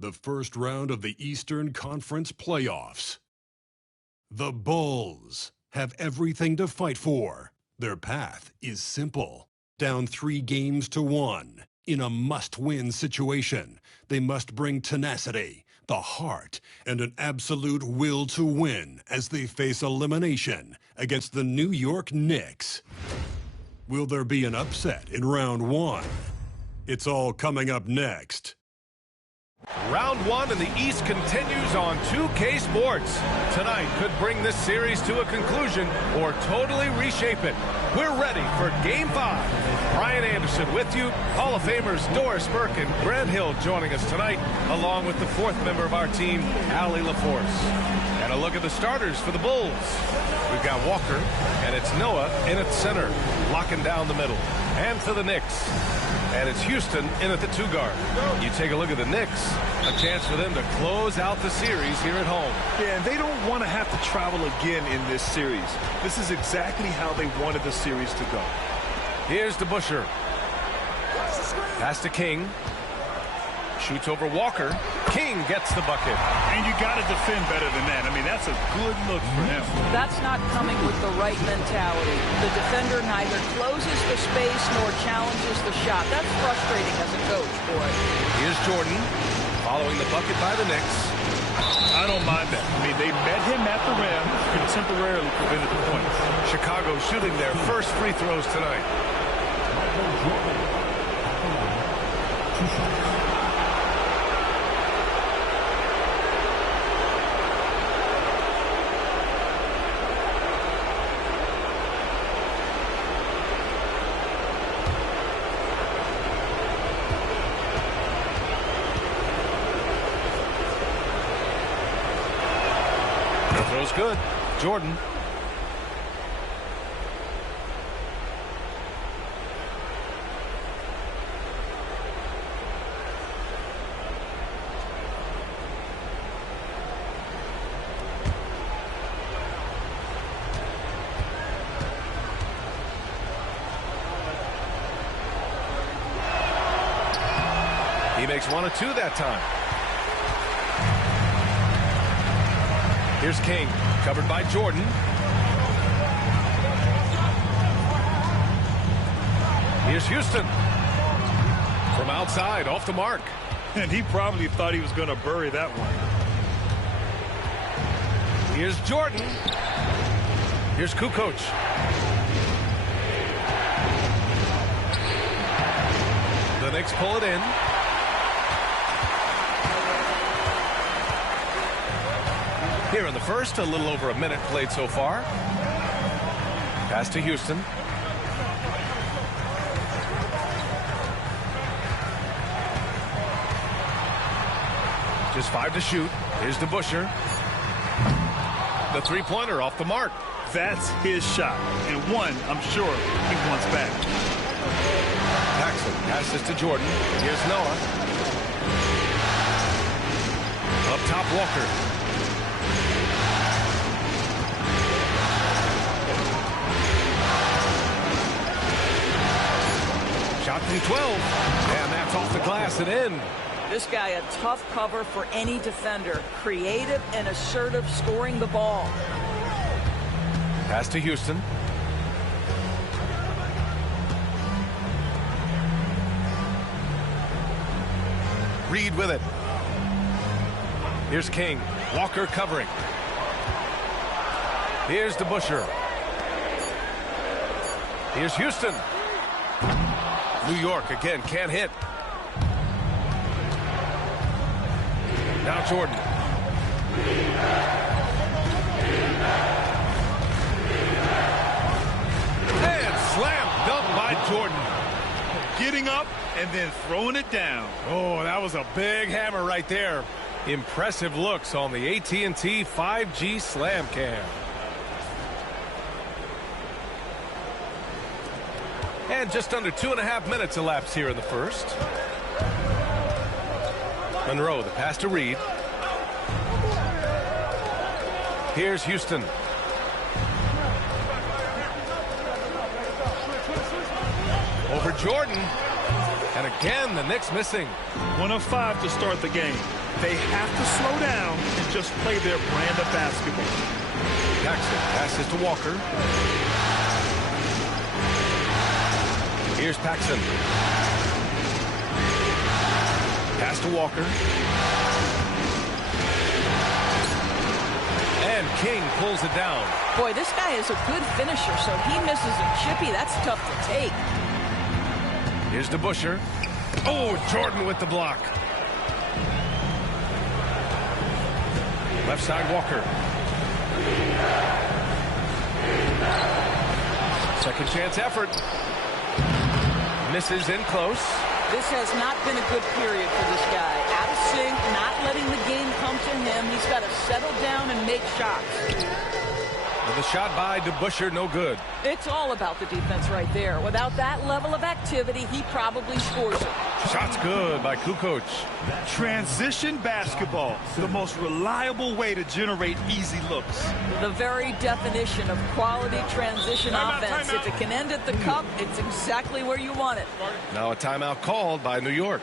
the first round of the Eastern Conference playoffs. The Bulls have everything to fight for. Their path is simple. Down 3-1 in a must-win situation, they must bring tenacity, the heart, and an absolute will to win as they face elimination against the New York Knicks. Will there be an upset in round 1? It's all coming up next. Round 1 in the East continues on 2K Sports. Tonight could bring this series to a conclusion or totally reshape it. We're ready for Game 5. Brian Anderson with you. Hall of Famers Doris Burke and Grant Hill joining us tonight, along with the 4th member of our team, Allie LaForce. And a look at the starters for the Bulls. We've got Walker, and it's Noah in at center, locking down the middle. And for the Knicks, and it's Houston in at the 2 guard. You take a look at the Knicks, a chance for them to close out the series here at home. Yeah, and they don't want to have to travel again in this series. This is exactly how they wanted the series to go. Here's DeBusschere. Pass to King. Shoots over Walker. King gets the bucket. And you got to defend better than that. I mean, that's a good look for him. That's not coming with the right mentality. The defender neither closes the space nor challenges the shot. That's frustrating as a coach, boy. Here's Jordan, following the bucket by the Knicks. I don't mind that. I mean, they met him at the rim and temporarily prevented the points. Chicago shooting their first free throws tonight. Throw's good. Jordan. He makes 1 of 2 that time. Here's King, covered by Jordan. Here's Houston. From outside, off the mark. And he probably thought he was going to bury that one. Here's Jordan. Here's Kukoc. The Knicks pull it in. Here in the first, a little over a minute played so far. Pass to Houston. Just 5 to shoot. Here's DeBusschere. The 3-pointer off the mark. That's his shot. And one, I'm sure, he wants back. Paxson passes to Jordan. Here's Noah. Up top, Walker. Shot from 12, and that's off the glass and in. This guy a tough cover for any defender. Creative and assertive scoring the ball. Pass to Houston. Reed with it. Here's King. Walker covering. Here's DeBusschere. Here's Houston. New York again can't hit. Now Jordan. And slam dunk by Jordan. Getting up and then throwing it down. Oh, that was a big hammer right there. Impressive looks on the AT&T 5G Slam Cam. And just under 2.5 minutes elapsed here in the first. Monroe, the pass to Reed. Here's Houston. Over Jordan. And again, the Knicks missing. 1 of 5 to start the game. They have to slow down and just play their brand of basketball. Jackson passes to Walker. Here's Paxson. Pass to Walker. And King pulls it down. Boy, this guy is a good finisher, so he misses a chippy. That's tough to take. Here's DeBusschere. Oh, Jordan with the block. Left side, Walker. Second chance effort. Misses in close. This has not been a good period for this guy. Out of sync, not letting the game come to him. He's got to settle down and make shots. And the shot by DeBusschere, no good. It's all about the defense right there. Without that level of activity, he probably scores it. Shot's good by Kukoc. Transition basketball, the most reliable way to generate easy looks. The very definition of quality transition offense. If it can end at the cup, it's exactly where you want it. Now a timeout called by New York.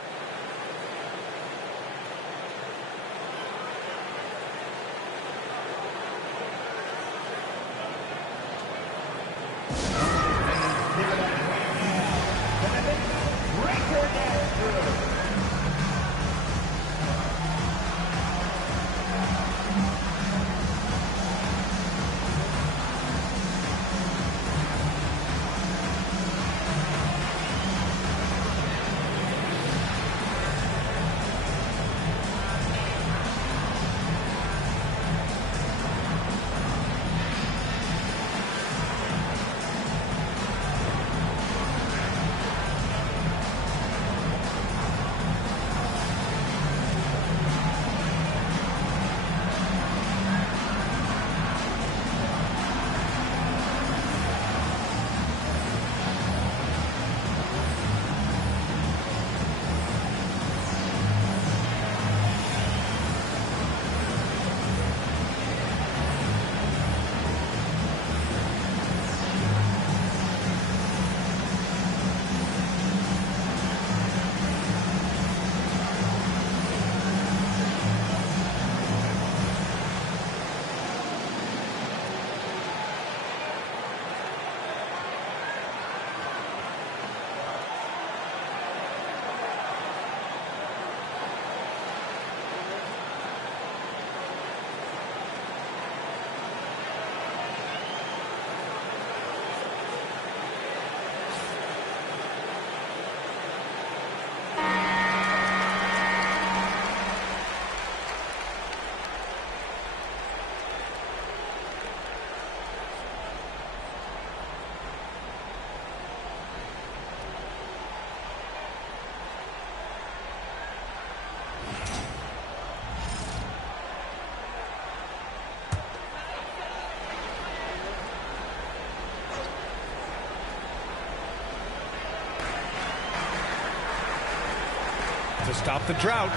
To stop the drought.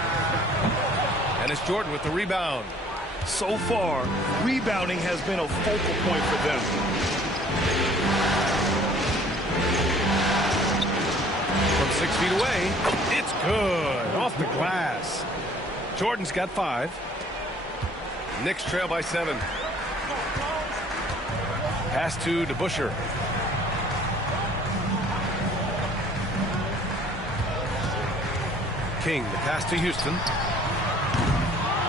And it's Jordan with the rebound. So far, rebounding has been a focal point for them. From 6 feet away, it's good. Off the glass. Jordan's got 5. Knicks trail by 7. Pass to DeBusschere. King, the pass to Houston.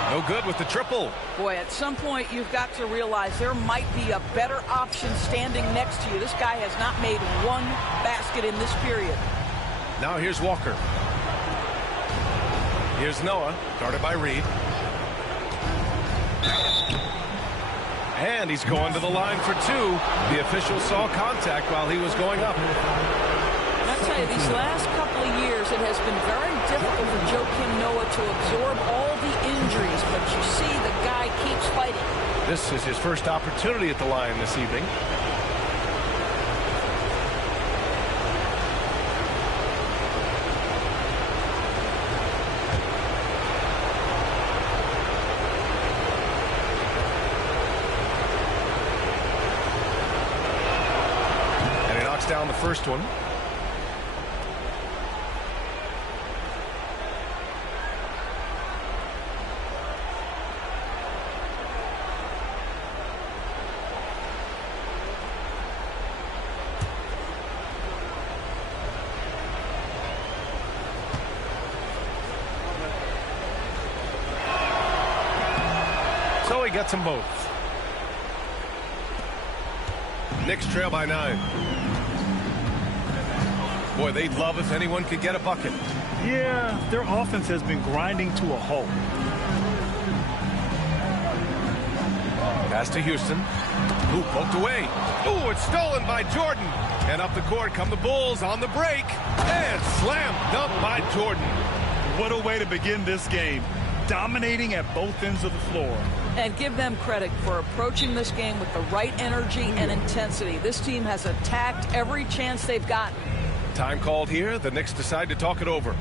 No good with the triple. Boy, at some point you've got to realize there might be a better option standing next to you. This guy has not made one basket in this period. Now here's Walker. Here's Noah, guarded by Reed. And he's going to the line for 2. The official saw contact while he was going up. I'll tell you, these last couple of years, it has been very difficult for Joakim Noah to absorb all the injuries, but you see the guy keeps fighting. This is his first opportunity at the line this evening. And he knocks down the first one. So he gets them both. Knicks trail by 9. Boy, they'd love if anyone could get a bucket. Yeah, their offense has been grinding to a halt. Pass to Houston. Ooh, poked away. Ooh, it's stolen by Jordan. And up the court come the Bulls on the break. And slam dunk by Jordan. What a way to begin this game. Dominating at both ends of the floor. And give them credit for approaching this game with the right energy and intensity. This team has attacked every chance they've gotten. Time called here. The Knicks decide to talk it over.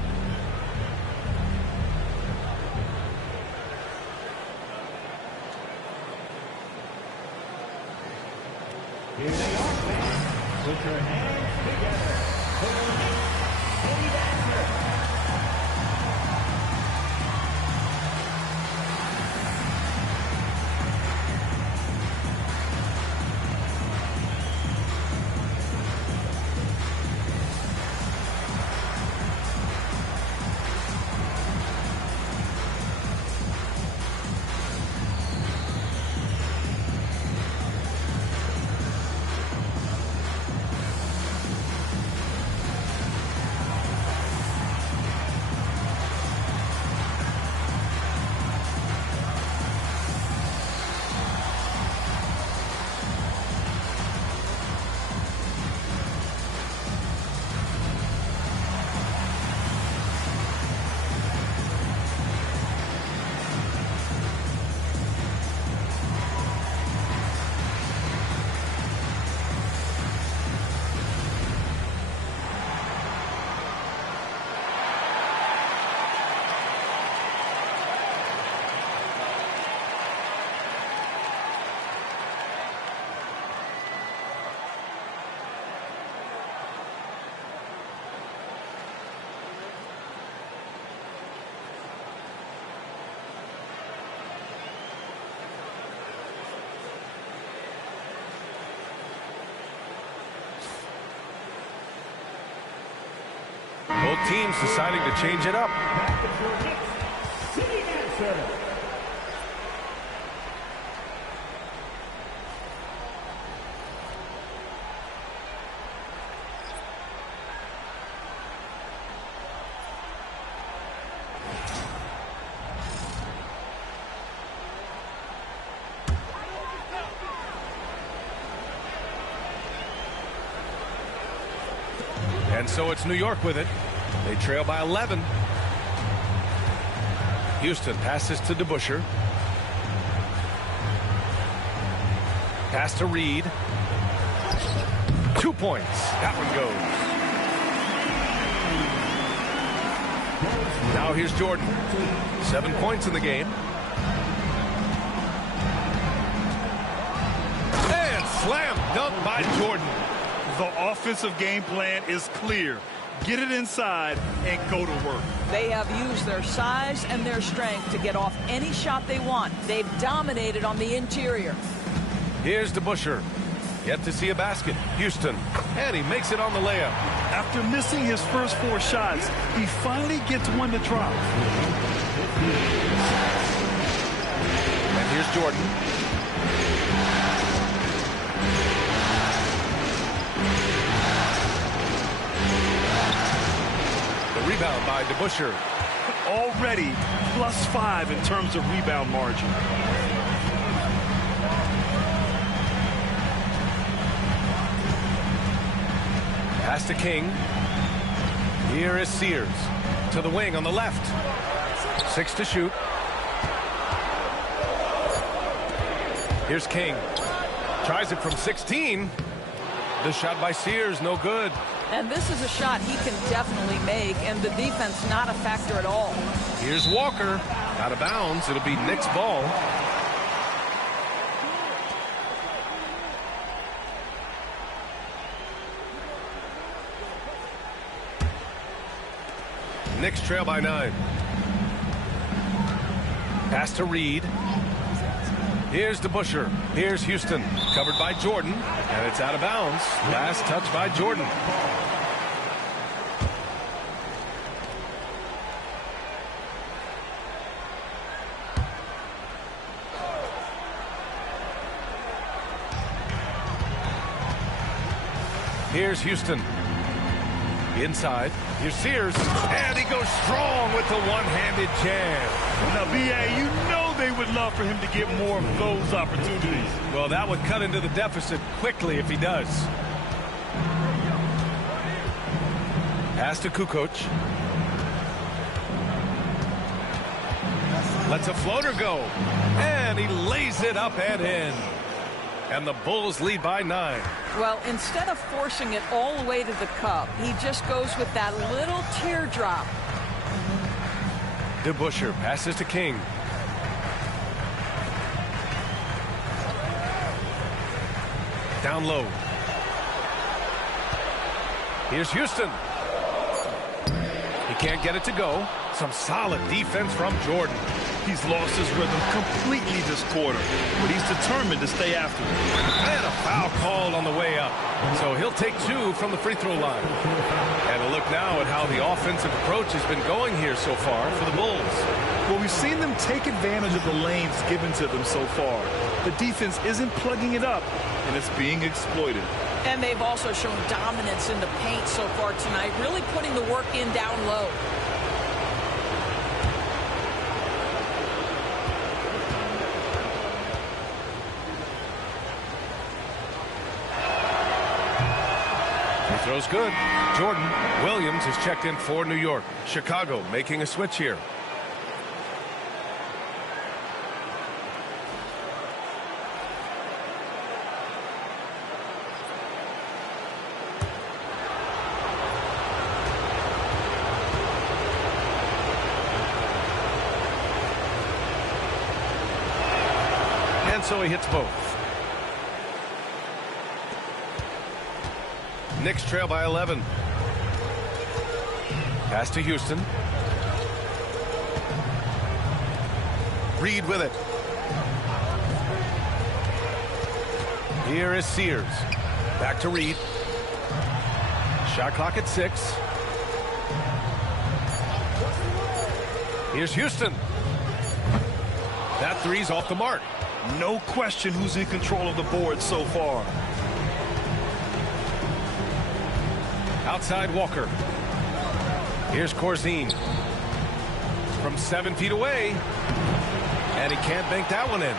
Here they are, fans. Put your hands together for the Knicks lead answer. Both teams deciding to change it up. Back to your Knicks lead answer. And so it's New York with it. They trail by 11. Houston passes to DeBusschere. Pass to Reed. 2 points. That one goes. Now here's Jordan. 7 points in the game. And slam dunk by Jordan. The offensive game plan is clear. Get it inside and go to work. They have used their size and their strength to get off any shot they want. They've dominated on the interior. Here's DeBusschere. Yet to see a basket. Houston. And he makes it on the layup. After missing his first 4 shots, he finally gets one to drop. And here's Jordan. Rebound by DeBusschere. Already +5 in terms of rebound margin. Pass to King. Here is Sears. To the wing on the left. 6 to shoot. Here's King. Tries it from 16. The shot by Sears, no good. And this is a shot he can definitely make, and the defense not a factor at all. Here's Walker. Out of bounds. It'll be Knicks ball. Knicks trail by 9. Pass to Reed. Here's DeBusschere. Here's Houston. Covered by Jordan. And it's out of bounds. Last touch by Jordan. Here's Houston. Inside. Here's Sears. And he goes strong with the one-handed jam. Now, B.A., you know they would love for him to get more of those opportunities. Well, that would cut into the deficit quickly if he does. Pass to Kukoc. Lets a floater go. And he lays it up and in. And the Bulls lead by 9. Well, instead of forcing it all the way to the cup, he just goes with that little teardrop. DeBusschere passes to King. Down low. Here's Houston. He can't get it to go. Some solid defense from Jordan. He's lost his rhythm completely this quarter, but he's determined to stay after it. And a foul called on the way up. So he'll take 2 from the free throw line. And a look now at how the offensive approach has been going here so far for the Bulls. Well, we've seen them take advantage of the lanes given to them so far. The defense isn't plugging it up, and it's being exploited. And they've also shown dominance in the paint so far tonight, really putting the work in down low. Throw's good. Jordan. Williams is checked in for New York. Chicago making a switch here. And so he hits both. Knicks trail by 11. Pass to Houston. Reed with it. Here is Sears. Back to Reed. Shot clock at 6. Here's Houston. That three's off the mark. No question who's in control of the board so far. Outside Walker. Here's Corzine. From 7 feet away. And he can't bank that one in.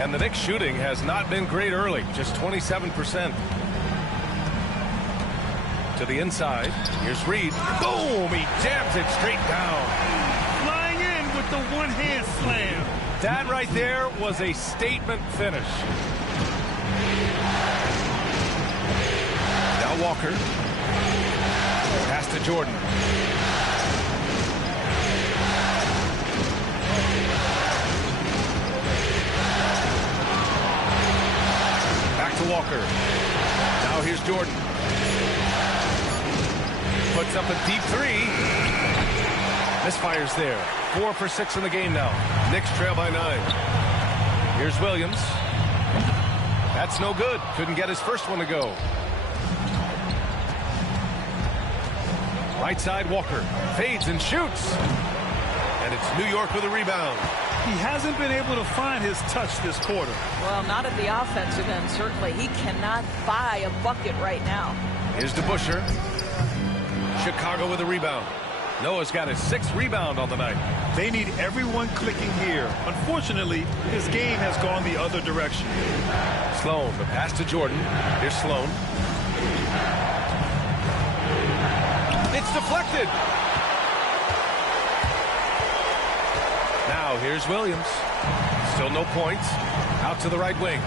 And the Knicks shooting has not been great early. Just 27%. To the inside. Here's Reed. Boom! He jams it straight down. Flying in with the one-hand slam. That right there was a statement finish. Walker. Pass to Jordan. Back to Walker. Now here's Jordan. Puts up a deep 3. Misfires there. 4 for 6 in the game now. Knicks trail by 9. Here's Williams. That's no good. Couldn't get his first one to go. Right side, Walker fades and shoots. And it's New York with a rebound. He hasn't been able to find his touch this quarter. Well, not at the offensive end, certainly. He cannot buy a bucket right now. Here's DeBusschere. Chicago with a rebound. Noah's got his 6th rebound on the night. They need everyone clicking here. Unfortunately, his game has gone the other direction. Sloan, the pass to Jordan. Here's Sloan. It's deflected. Now here's Williams. Still no points. Out to the right wing.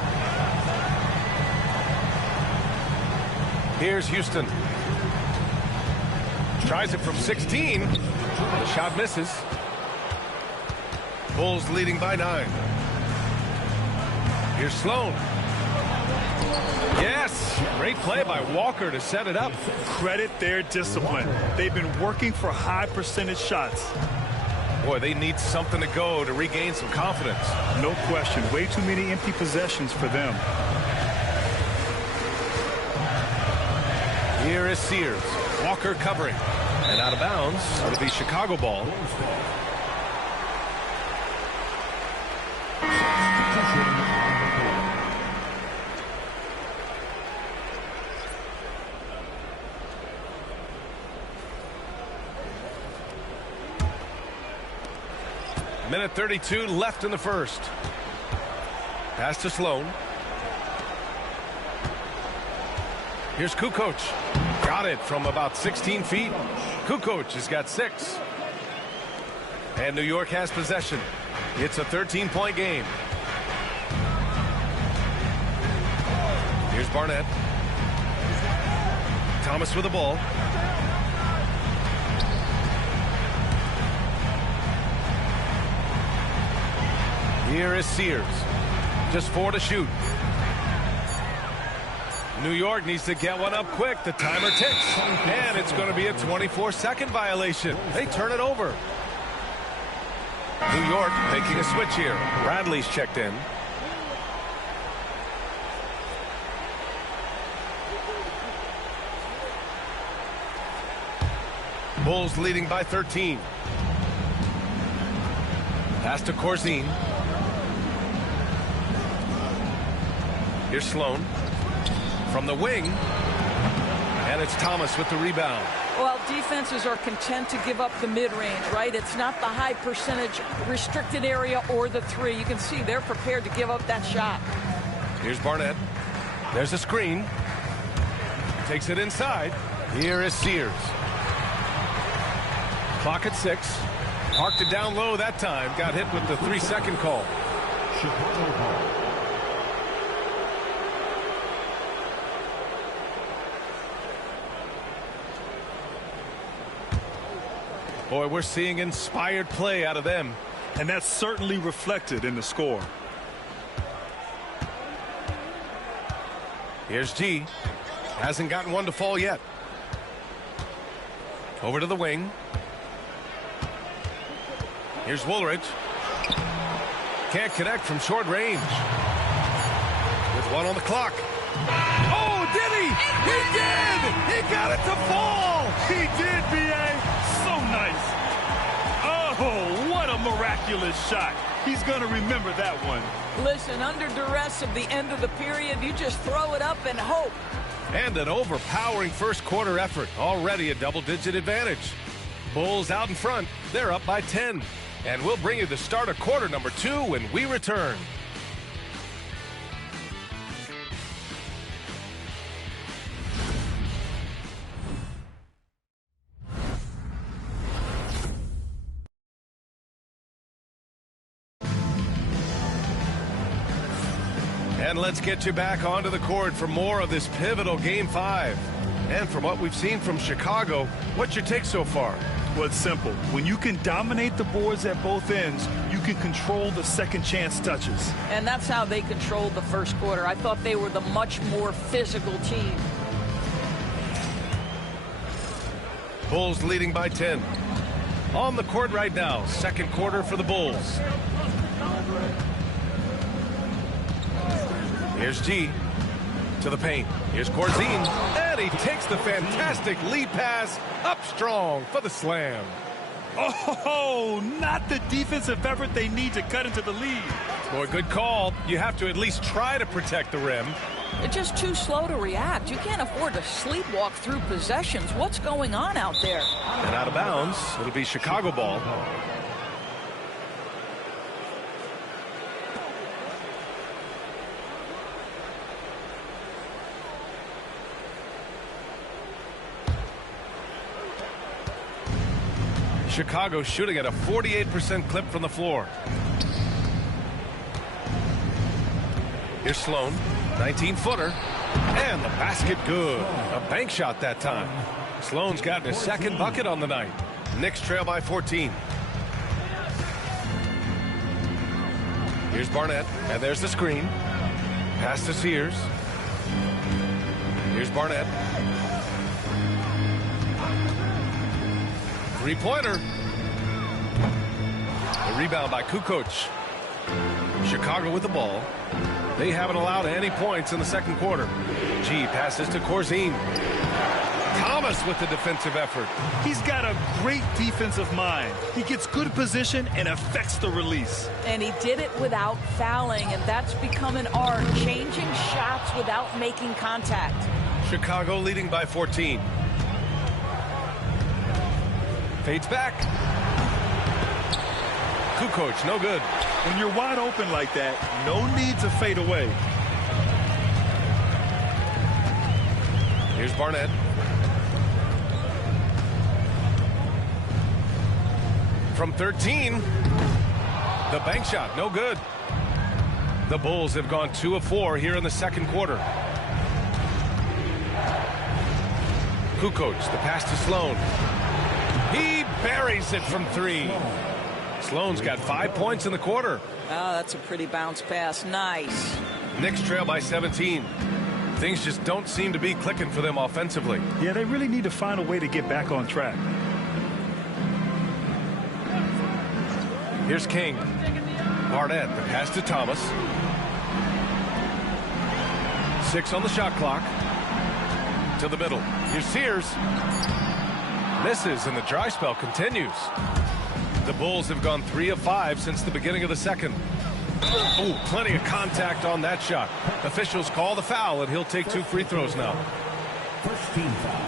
Here's Houston. Tries it from 16. The shot misses. Bulls leading by 9. Here's Sloan. Yes, great play by Walker to set it up. Credit their discipline. They've been working for high percentage shots. Boy, they need something to go to regain some confidence. No question. Way too many empty possessions for them. Here is Sears. Walker covering. And out of bounds. It'll be Chicago ball. Minute 32 left in the first. Pass to Sloan. Here's Kukoc. Got it from about 16 feet. Kukoc has got 6. And New York has possession. It's a 13-point game. Here's Barnett. Thomas with the ball. Here is Sears. Just 4 to shoot. New York needs to get one up quick. The timer ticks. And it's going to be a 24-second violation. They turn it over. New York making a switch here. Bradley's checked in. Bulls leading by 13. Pass to Corzine. Here's Sloan. From the wing. And it's Thomas with the rebound. Well, defenses are content to give up the mid-range, right? It's not the high percentage restricted area or the 3. You can see they're prepared to give up that shot. Here's Barnett. There's a screen. Takes it inside. Here is Sears. Clock at 6. Parked it down low that time. Got hit with the 3-second call. Chicago ball. Boy, we're seeing inspired play out of them. And that's certainly reflected in the score. Here's G. Hasn't gotten one to fall yet. Over to the wing. Here's Woolridge. Can't connect from short range. With 1 on the clock. Oh, did he? He did! He got it to fall! He did, B.A. So nice. Oh, what a miraculous shot. He's going to remember that one. Listen, under duress of the end of the period, you just throw it up and hope. And an overpowering first quarter effort. Already a double-digit advantage. Bulls out in front. They're up by 10. And we'll bring you the start of quarter number 2 when we return. And let's get you back onto the court for more of this pivotal Game 5. And from what we've seen from Chicago, what's your take so far? Well, it's simple. When you can dominate the boards at both ends, you can control the second chance touches. And that's how they controlled the first quarter. I thought they were the much more physical team. Bulls leading by 10. On the court right now, second quarter for the Bulls. Here's G to the paint. Here's Corzine. And he takes the fantastic lead pass up strong for the slam. Oh, not the defensive effort they need to cut into the lead. Boy, good call. You have to at least try to protect the rim. They're just too slow to react. You can't afford to sleepwalk through possessions. What's going on out there? And out of bounds. It'll be Chicago ball. Chicago shooting at a 48% clip from the floor. Here's Sloan, 19-footer, and the basket good. A bank shot that time. Sloan's gotten his second bucket on the night. Knicks trail by 14. Here's Barnett, and there's the screen. Pass to Sears. Here's Barnett. Three-pointer. The rebound by Kukoc. Chicago with the ball. They haven't allowed any points in the second quarter. G passes to Corzine. Thomas with the defensive effort. He's got a great defensive mind. He gets good position and affects the release. And he did it without fouling, and that's become an art, changing shots without making contact. Chicago leading by 14. Fades back. Kukoc, no good. When you're wide open like that, no need to fade away. Here's Barnett. From 13, the bank shot, no good. The Bulls have gone 2 of 4 here in the second quarter. Kukoc, the pass to Sloan. He buries it from 3. Sloan's got 5 points in the quarter. Oh, that's a pretty bounce pass. Nice. Knicks trail by 17. Things just don't seem to be clicking for them offensively. Yeah, they really need to find a way to get back on track. Here's King. Barnett, the pass to Thomas. 6 on the shot clock. To the middle. Here's Sears. Misses, and the dry spell continues. The Bulls have gone 3 of 5 since the beginning of the second. Oh, plenty of contact on that shot. Officials call the foul, and he'll take 2 free throws now. First team foul.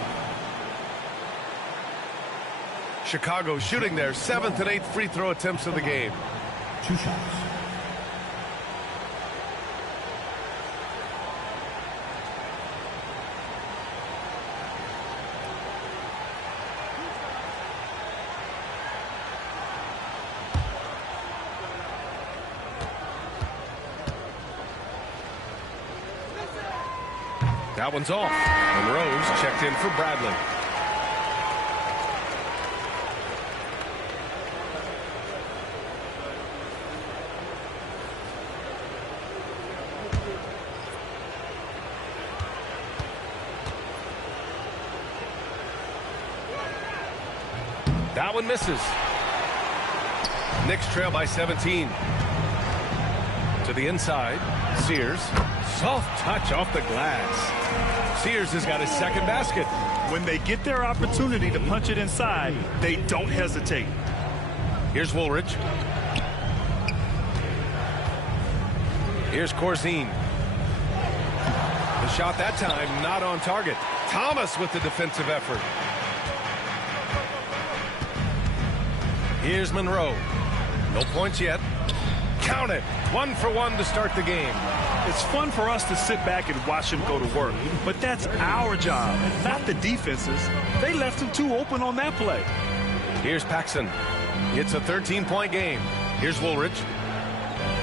Chicago shooting their 7th and 8th free throw attempts of the game. 2 shots. That one's off. And Rose checked in for Bradley. That one misses. Knicks trail by 17. To the inside. Sears. Soft touch off the glass. Sears has got his second basket. When they get their opportunity to punch it inside, they don't hesitate. Here's Woolridge. Here's Corzine. The shot that time not on target. Thomas with the defensive effort. Here's Monroe. No points yet. Count it. 1 for 1 to start the game. It's fun for us to sit back and watch him go to work, but that's our job, not the defense's. They left him too open on that play. Here's Paxson. It's a 13-point game. Here's Woolridge.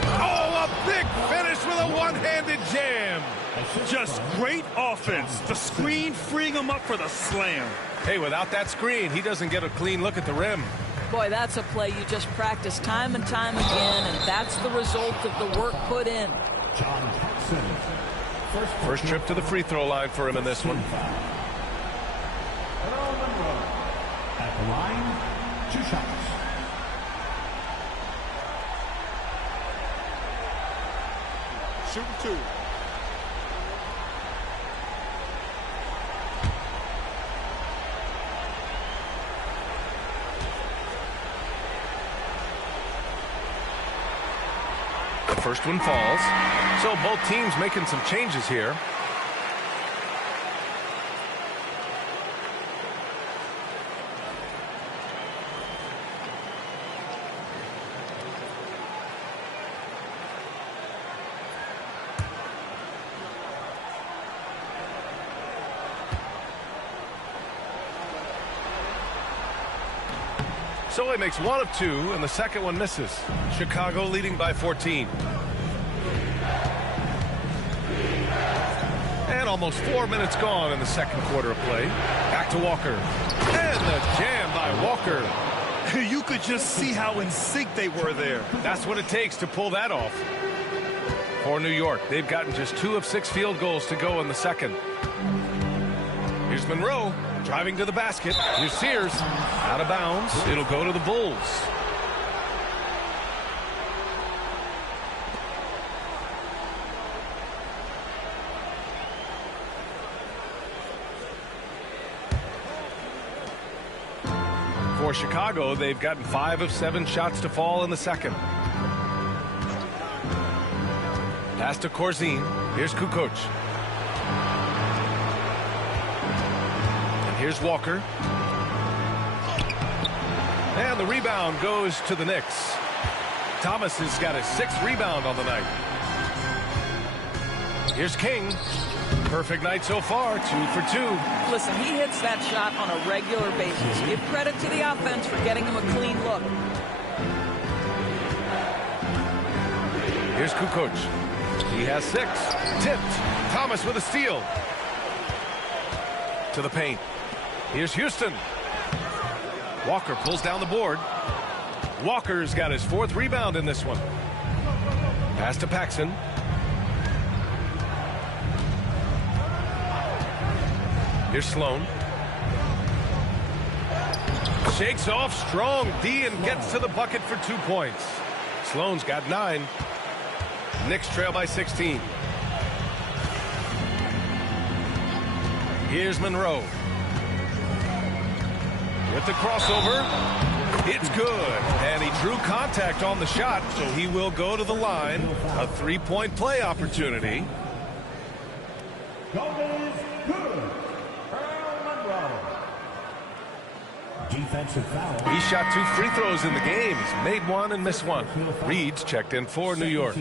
Oh, a big finish with a one-handed jam. Just great offense. The screen freeing him up for the slam. Hey, without that screen, he doesn't get a clean look at the rim. Boy, that's a play you just practice time and time again, and that's the result of the work put in. John Paxson. First trip to the free throw line for him in this one. Earl Monroe. At the line, 2 shots. Shooting 2. The first one falls. So both teams making some changes here. So he makes 1 of 2, and the second one misses. Chicago leading by 14. And almost 4 minutes gone in the second quarter of play. Back to Walker. And the jam by Walker. You could just see how in sync they were there. That's what it takes to pull that off. For New York, they've gotten just 2 of 6 field goals to go in the second. Here's Monroe. Driving to the basket. Here's Sears. Out of bounds. It'll go to the Bulls. For Chicago, they've gotten 5 of 7 shots to fall in the second. Pass to Corzine. Here's Kukoc. Here's Walker. And the rebound goes to the Knicks. Thomas has got his 6th rebound on the night. Here's King. Perfect night so far, 2 for 2. Listen, he hits that shot on a regular basis. Give credit to the offense for getting him a clean look. Here's Kukoc. He has 6. Tipped. Thomas with a steal. To the paint. Here's Houston. Walker pulls down the board. Walker's got his 4th rebound in this one. Pass to Paxson. Here's Sloan. Shakes off strong D and gets to the bucket for 2 points. Sloan's got 9. Knicks trail by 16. Here's Monroe. With the crossover. It's good. And he drew contact on the shot, so he will go to the line. A 3-point play opportunity. Defensive foul. He shot 2 free throws in the game. He's made 1 and missed 1. Reed's checked in for New York.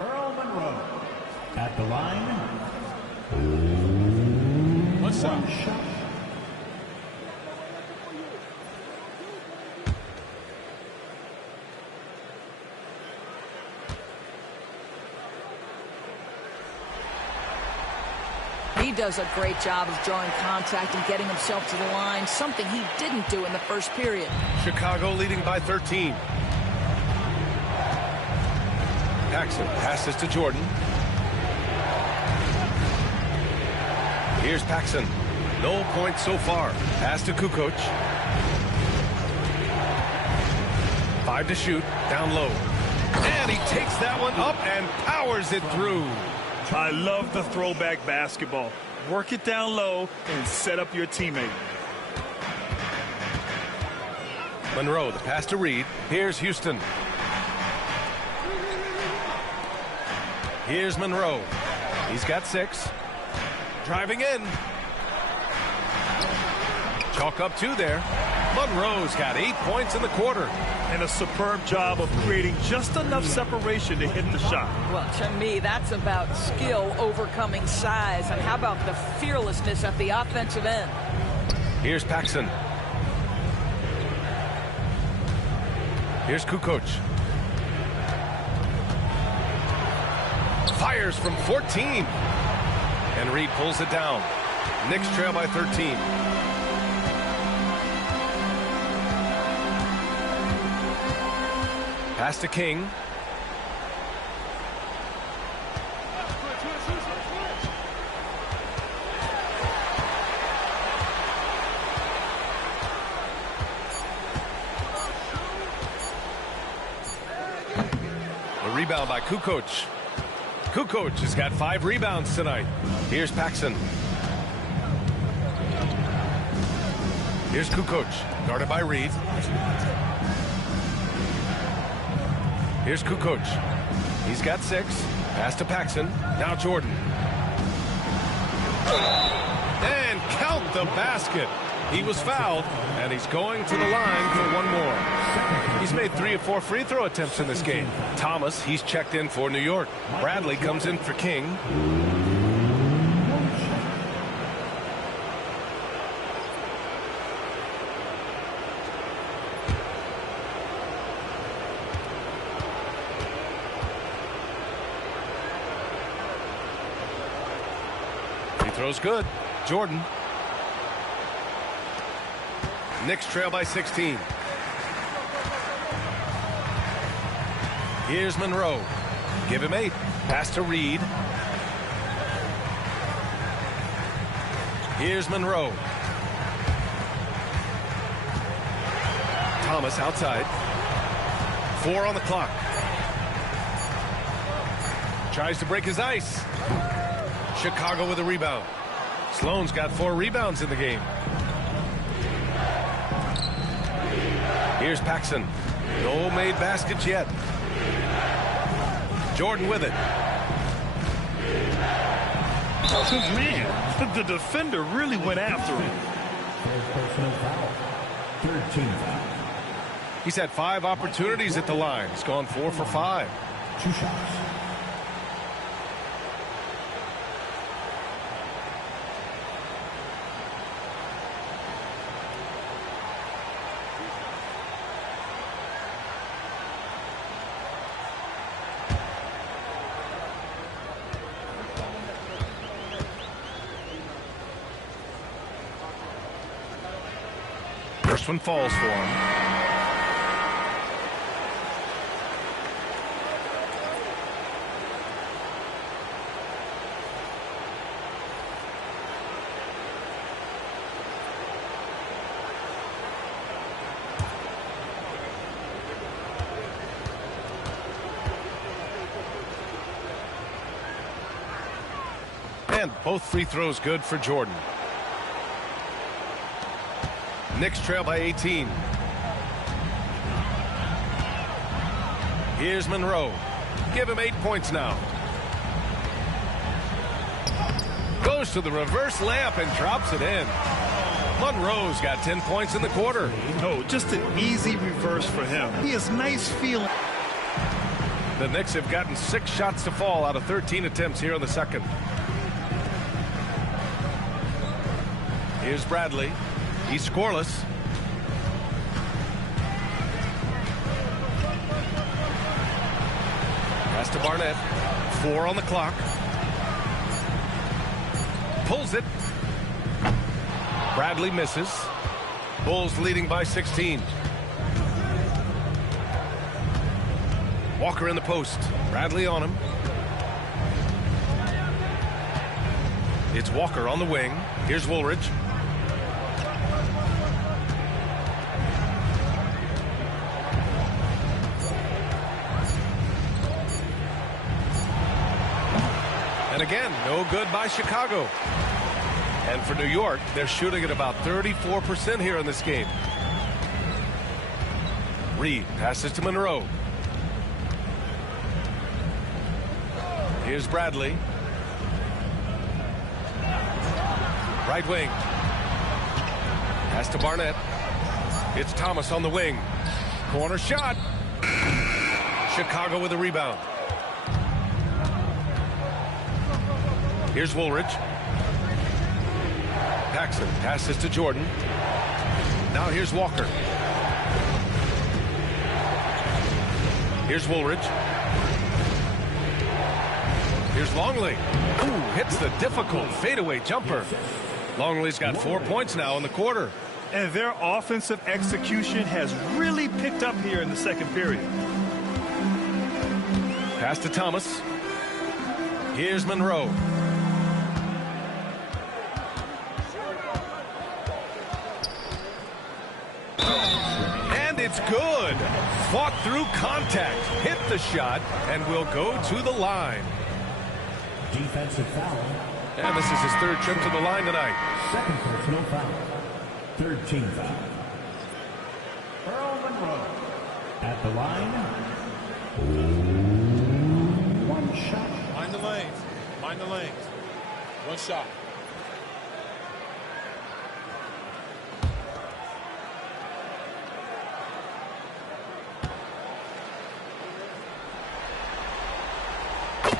Earl Monroe at the line. What's up? He does a great job of drawing contact and getting himself to the line, something he didn't do in the first period. Chicago leading by 13. Paxson passes to Jordan. Here's Paxson. No points so far. Pass to Kukoc. 5 to shoot. Down low. And he takes that one up and powers it through. I love the throwback basketball. Work it down low and set up your teammate. Monroe, the pass to Reed. Here's Houston. Here's Monroe. He's got 6. Driving in. Chalk up 2 there. Monroe's got 8 points in the quarter. And a superb job of creating just enough separation to hit the shot. Well, to me, that's about skill overcoming size. And how about the fearlessness at the offensive end? Here's Paxson. Here's Kukoc. Fires from 14. And Reed pulls it down. Knicks trail by 13. Pass to King. A rebound by Kukoc. Kukoc has got 5 rebounds tonight. Here's Paxson. Here's Kukoc, guarded by Reed. Here's Kukoc. He's got 6. Pass to Paxson. Now Jordan. And count the basket. He was fouled, and he's going to the line for 1 more. He's made 3 or 4 free throw attempts in this game. Thomas, he's checked in for New York. Bradley comes in for King. Throw's good. Jordan. Knicks trail by 16. Here's Monroe. Give him 8. Pass to Reed. Here's Monroe. Thomas outside. 4 on the clock. Tries to break his ice. Chicago with a rebound. Sloan's got 4 rebounds in the game. Here's Paxson. No made baskets yet. Jordan with it. Man, the defender really went after him. First personal foul. 13 foul. He's had 5 opportunities at the line. He's gone 4 for 5. 2 shots. First one falls for him. And both free throws good for Jordan. Knicks trail by 18. Here's Monroe. Give him 8 points now. Goes to the reverse layup and drops it in. Monroe's got 10 points in the quarter. No, just an easy reverse for him. He has nice feeling. The Knicks have gotten 6 shots to fall out of 13 attempts here in the second. Here's Bradley. He's scoreless. Pass to Barnett. 4 on the clock. Pulls it. Bradley misses. Bulls leading by 16. Walker in the post. Bradley on him. It's Walker on the wing. Here's Woolridge. And again, no good by Chicago. And for New York, they're shooting at about 34% here in this game. Reed passes to Monroe. Here's Bradley. Right wing. Pass to Barnett. It's Thomas on the wing. Corner shot. Chicago with a rebound. Here's Woolridge. Paxson passes to Jordan. Now here's Walker. Here's Woolridge. Here's Longley. Ooh, hits the difficult fadeaway jumper. Longley's got 4 points now in the quarter. And their offensive execution has really picked up here in the second period. Pass to Thomas. Here's Monroe. And it's good. Fought through contact. Hit the shot and will go to the line. Defensive foul. And this is his 3rd trip to the line tonight. Second personal foul. 3rd team foul. Earl Monroe at the line. 1 shot. Mind the lanes. Mind the lanes. 1 shot.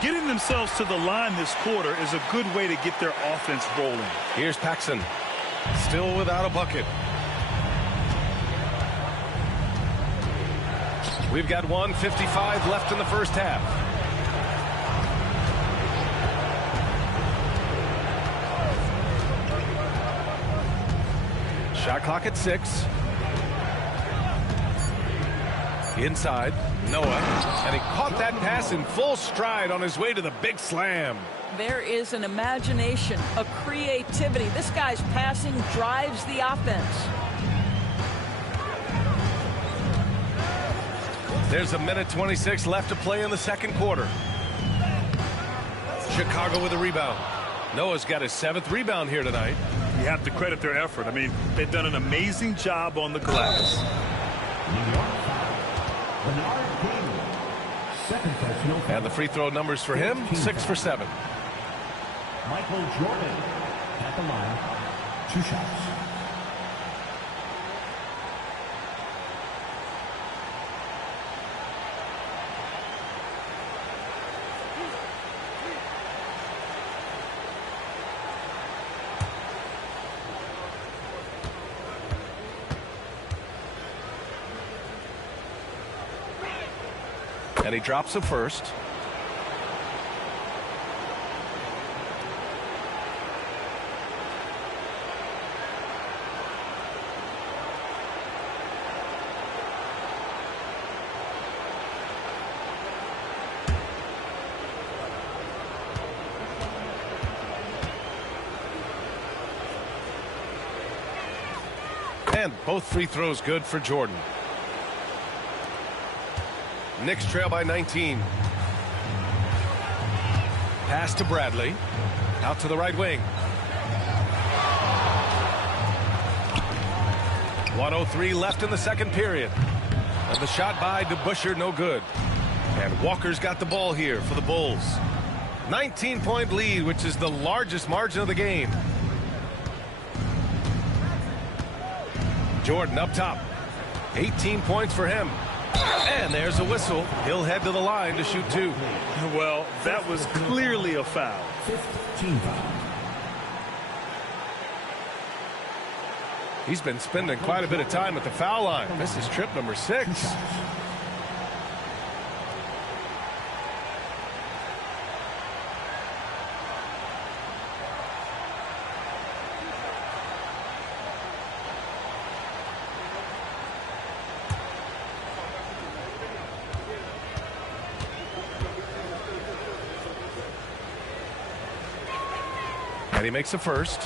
Getting themselves to the line this quarter is a good way to get their offense rolling. Here's Paxson. Still without a bucket. We've got 1:55 left in the first half. Shot clock at 6. Inside, Noah, and he caught that pass in full stride on his way to the big slam. There is an imagination, a creativity. This guy's passing drives the offense. There's a minute 26 left to play in the second quarter. Chicago with a rebound. Noah's got his 7th rebound here tonight. You have to credit their effort. I mean, they've done an amazing job on the glass. And the free throw numbers for him, 6 for 7. Michael Jordan at the line. 2 shots. And he drops the first. And both free throws good for Jordan. Knicks trail by 19. Pass to Bradley. Out to the right wing. 1:03 left in the second period. And the shot by DeBusschere, no good. And Walker's got the ball here for the Bulls. 19-point lead, which is the largest margin of the game. Jordan up top. 18 points for him. And there's a whistle. He'll head to the line to shoot two. Well, that was clearly a foul. 15 foul. He's been spending quite a bit of time at the foul line. This is trip number 6. And he makes the first.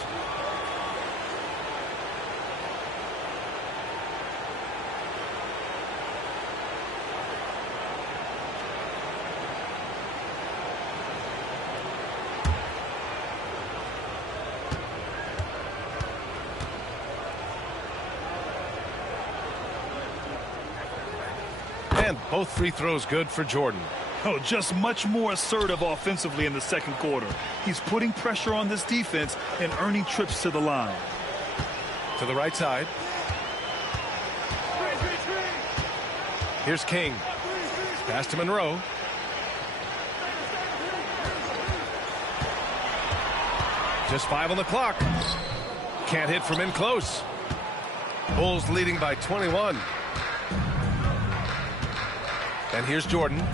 And both free throws good for Jordan. Oh, just much more assertive offensively in the second quarter. He's putting pressure on this defense and earning trips to the line. To the right side. Here's King. Pass to Monroe. Just 5 on the clock. Can't hit from in close. Bulls leading by 21. And here's Jordan.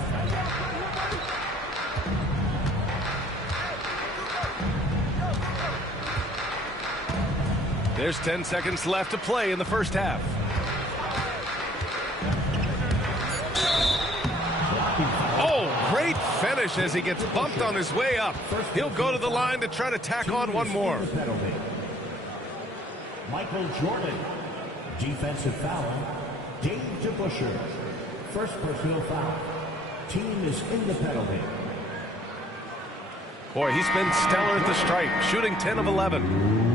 There's 10 seconds left to play in the first half. Oh, great finish as he gets bumped on his way up. He'll go to the line to try to tack on one more. Michael Jordan. Defensive foul. Dave DeBusschere. First personal foul. Team is in the penalty. Boy, he's been stellar at the stripe, shooting 10 of 11.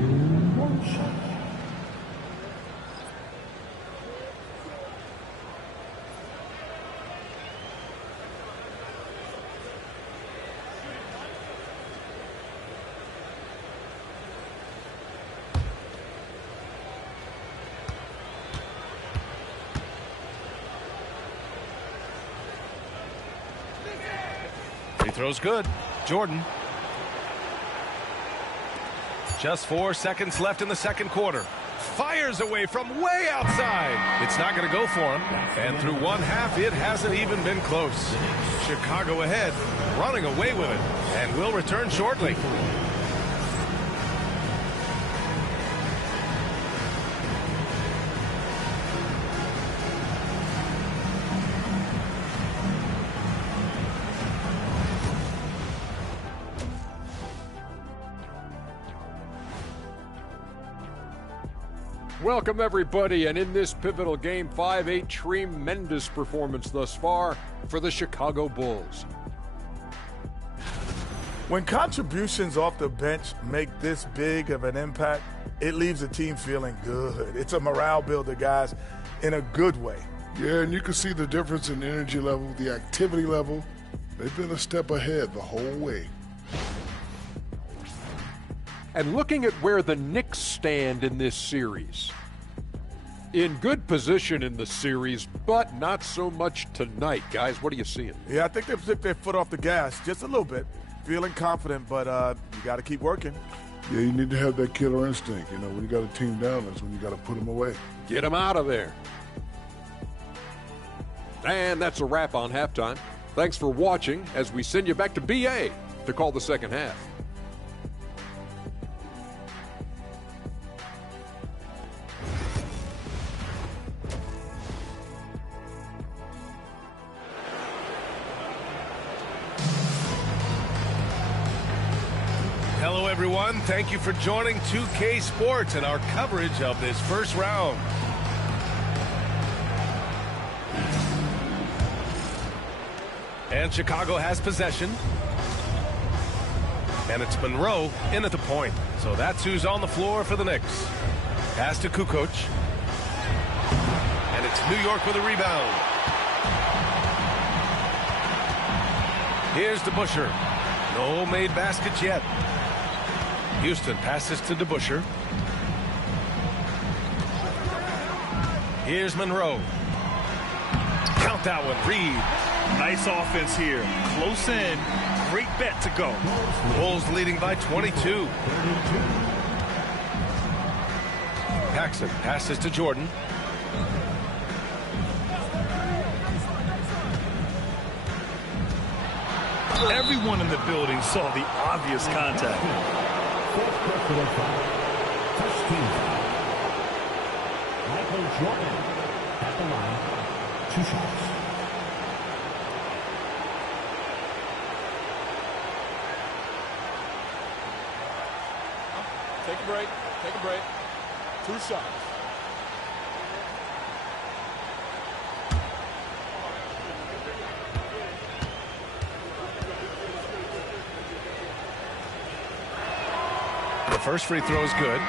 Free throw's good. Jordan. Just 4 seconds left in the second quarter. Fires away from way outside. It's not going to go for him. And through one half, it hasn't even been close. Chicago ahead, running away with it. And will return shortly. Welcome, everybody, and in this pivotal Game 5, a tremendous performance thus far for the Chicago Bulls. When contributions off the bench make this big of an impact, it leaves the team feeling good. It's a morale builder, guys, in a good way. Yeah, and you can see the difference in energy level, the activity level. They've been a step ahead the whole way. And looking at where the Knicks stand in this series, in good position in the series, but not so much tonight. Guys, what are you seeing? Yeah, I think they've took their foot off the gas just a little bit. Feeling confident, but you got to keep working. Yeah, you need to have that killer instinct. You know, when you got a team down, that's when you got to put them away. Get them out of there. And that's a wrap on halftime. Thanks for watching as we send you back to BA to call the second half. Hello, everyone. Thank you for joining 2K Sports and our coverage of this first round. And Chicago has possession. And it's Monroe in at the point. So that's who's on the floor for the Knicks. Pass to Kukoc. And it's New York with a rebound. Here's DeBusschere. No made baskets yet. Houston passes to DeBusschere. Here's Monroe. Count that one. Reed. Nice offense here. Close in. Great bet to go. Bulls leading by 22. Paxson passes to Jordan. Everyone in the building saw the obvious contact. First team foul. Michael Jordan at the line. 2 shots. Take a break. Take a break. 2 shots. The first free throw is good.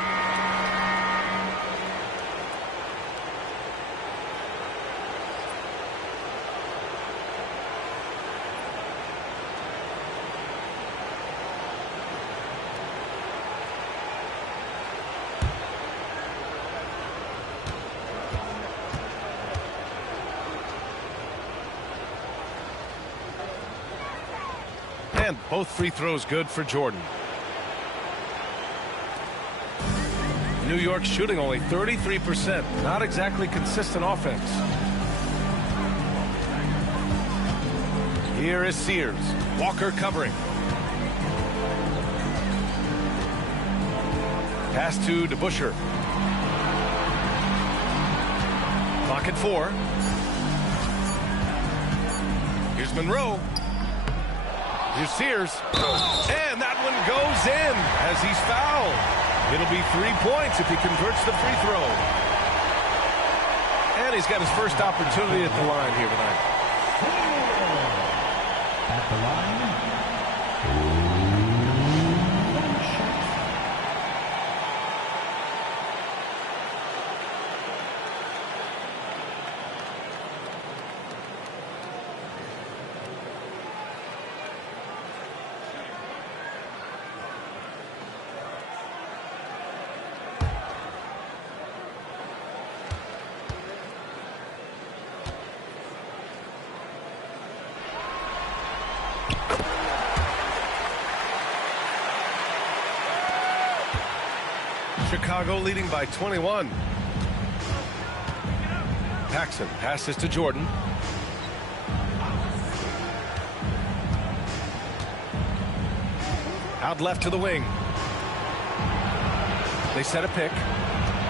And both free throws good for Jordan. New York shooting only 33%. Not exactly consistent offense. Here is Sears. Walker covering. Pass to DeBusschere. Clock at 4. Here's Monroe. Here's Sears. And that one goes in as he's fouled. It'll be 3 points if he converts the free throw. And he's got his first opportunity at the line here tonight. At the line. Chicago leading by 21. Paxson passes to Jordan. Out left to the wing. They set a pick.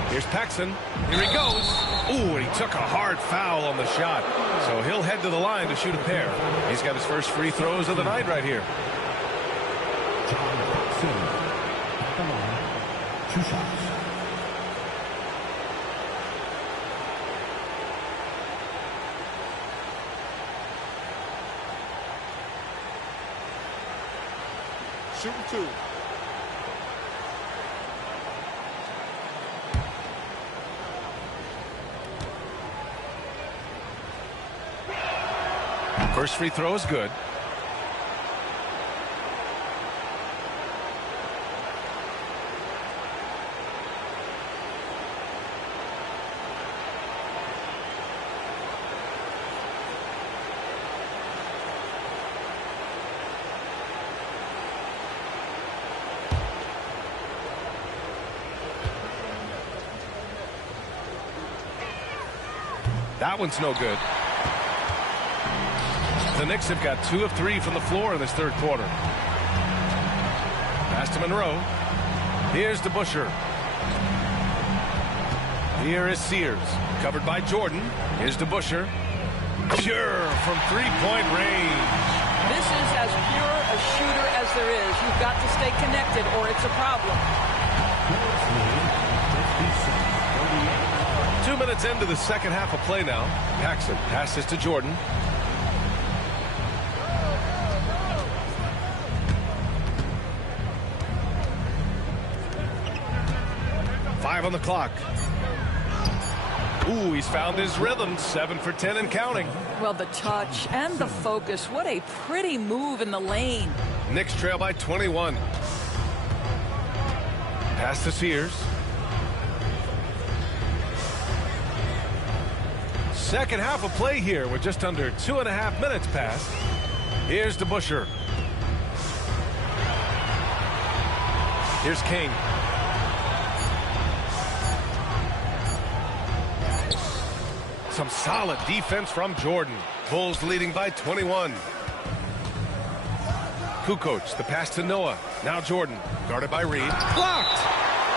Here's Paxson. Here he goes. Ooh, and he took a hard foul on the shot. So he'll head to the line to shoot a pair. He's got his first free throws of the night right here. John Paxson at the line. 2 shots. Shooting 2. First free throw is good. That one's no good. The Knicks have got 2 of 3 from the floor in this third quarter. Pass to Monroe. Here's DeBusschere. Here is Sears. Covered by Jordan. Here's DeBusschere. Pure from three-point range. This is as pure a shooter as there is. You've got to stay connected or it's a problem. 2 minutes into the second half of play now. Paxson passes to Jordan. On the clock. Ooh, he's found his rhythm. 7 for 10 and counting. Well, the touch and the focus. What a pretty move in the lane. Knicks trail by 21. Pass to Sears. Second half of play here with just under 2.5 minutes passed. Here's DeBusschere. Here's King. Some solid defense from Jordan. Bulls leading by 21. Kukoc, the pass to Noah. Now Jordan, guarded by Reed. Blocked!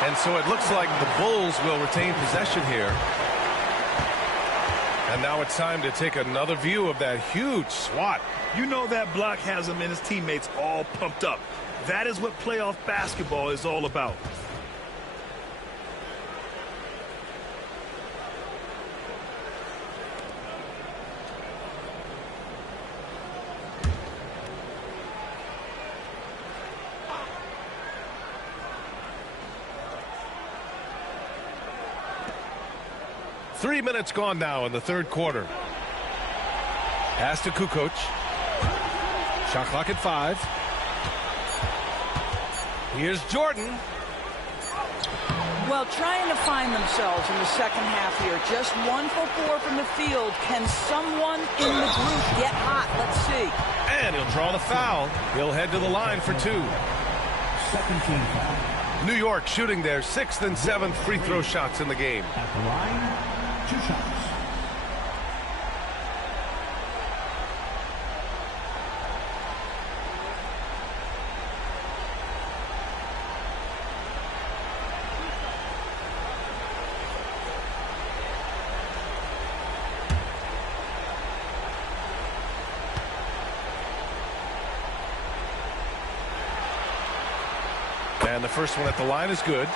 And so it looks like the Bulls will retain possession here. And now it's time to take another view of that huge swat. You know that block has him and his teammates all pumped up. That is what playoff basketball is all about. Three minutes gone now in the third quarter. Pass to Kukoc. Shot clock at 5. Here's Jordan. Well, trying to find themselves in the second half here. Just 1 for 4 from the field. Can someone in the group get hot? Let's see. And he'll draw the foul. He'll head to the line for 2. Second team foul. New York shooting their 6th and 7th free throw shots in the game. At the line, 2 shots. And the first one at the line is good.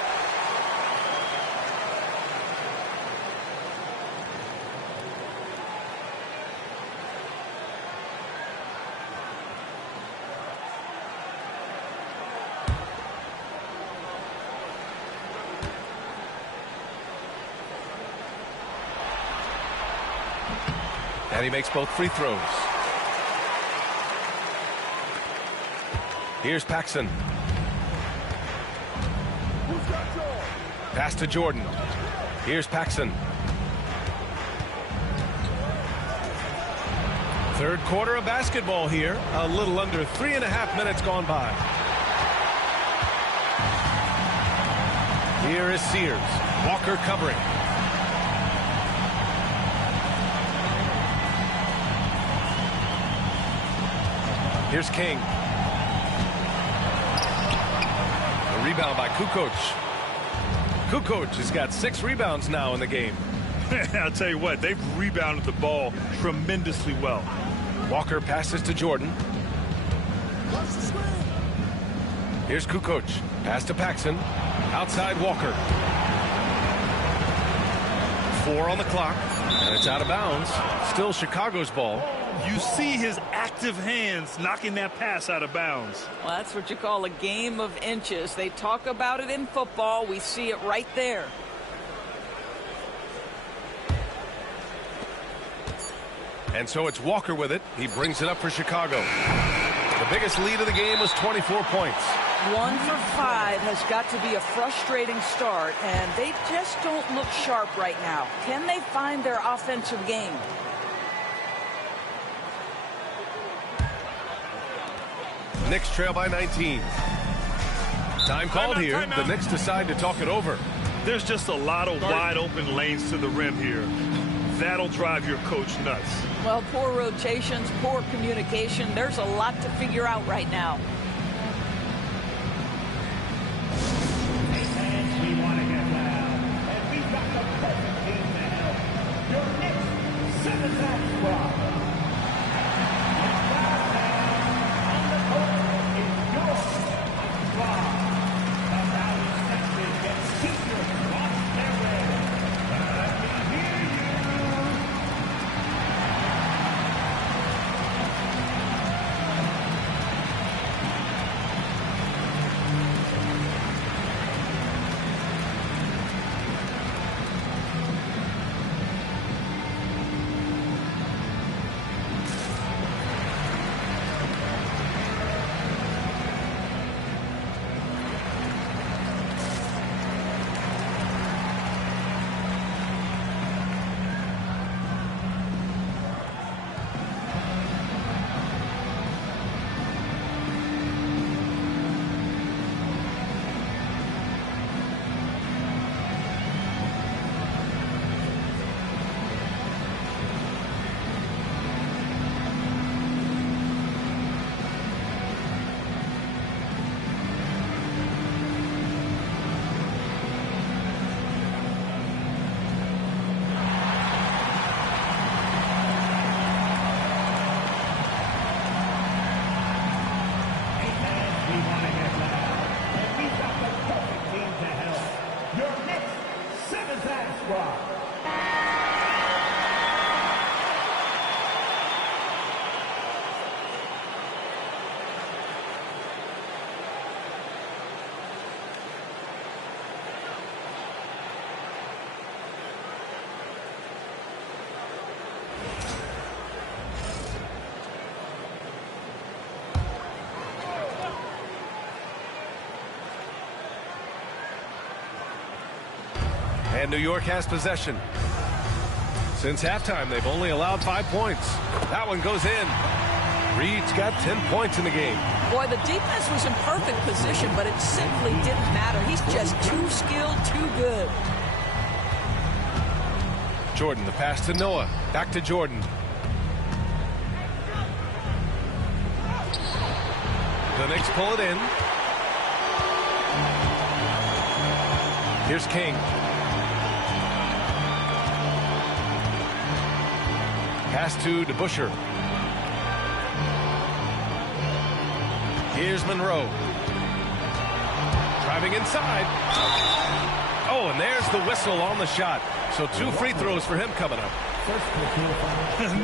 And he makes both free throws. Here's Paxson. Pass to Jordan. Here's Paxson. Third quarter of basketball here. A little under 3.5 minutes gone by. Here is Sears. Walker covering. Here's King. A rebound by Kukoc. Kukoc has got 6 rebounds now in the game. I'll tell you what, they've rebounded the ball tremendously well. Walker passes to Jordan. Here's Kukoc. Pass to Paxson. Outside Walker. 4 on the clock. And it's out of bounds. Still Chicago's ball. You see his active hands knocking that pass out of bounds. Well, that's what you call a game of inches. They talk about it in football. We see it right there. And so it's Walker with it. He brings it up for Chicago. The biggest lead of the game was 24 points. 1 for 5 has got to be a frustrating start, and they just don't look sharp right now. Can they find their offensive game? Knicks trail by 19. Time called here. The Knicks decide to talk it over. There's just a lot of wide open lanes to the rim here. that'll drive your coach nuts. Well, poor rotations, poor communication. There's a lot to figure out right now. Hey fans, we want to get loud, and we've got the perfect team to help. Your Knicks 7-man squad. And now, on the court is your squad. The Rowdy Sexton gets senior across their way. Let me hear you. And New York has possession. Since halftime, they've only allowed 5 points. That one goes in. Reed's got 10 points in the game. Boy, the defense was in perfect position, but it simply didn't matter. He's just too skilled, too good. Jordan, the pass to Noah. Back to Jordan. The Knicks pull it in. Here's King. Pass to DeBusschere. Here's Monroe. Driving inside. Oh, and there's the whistle on the shot. So 2 free throws for him coming up.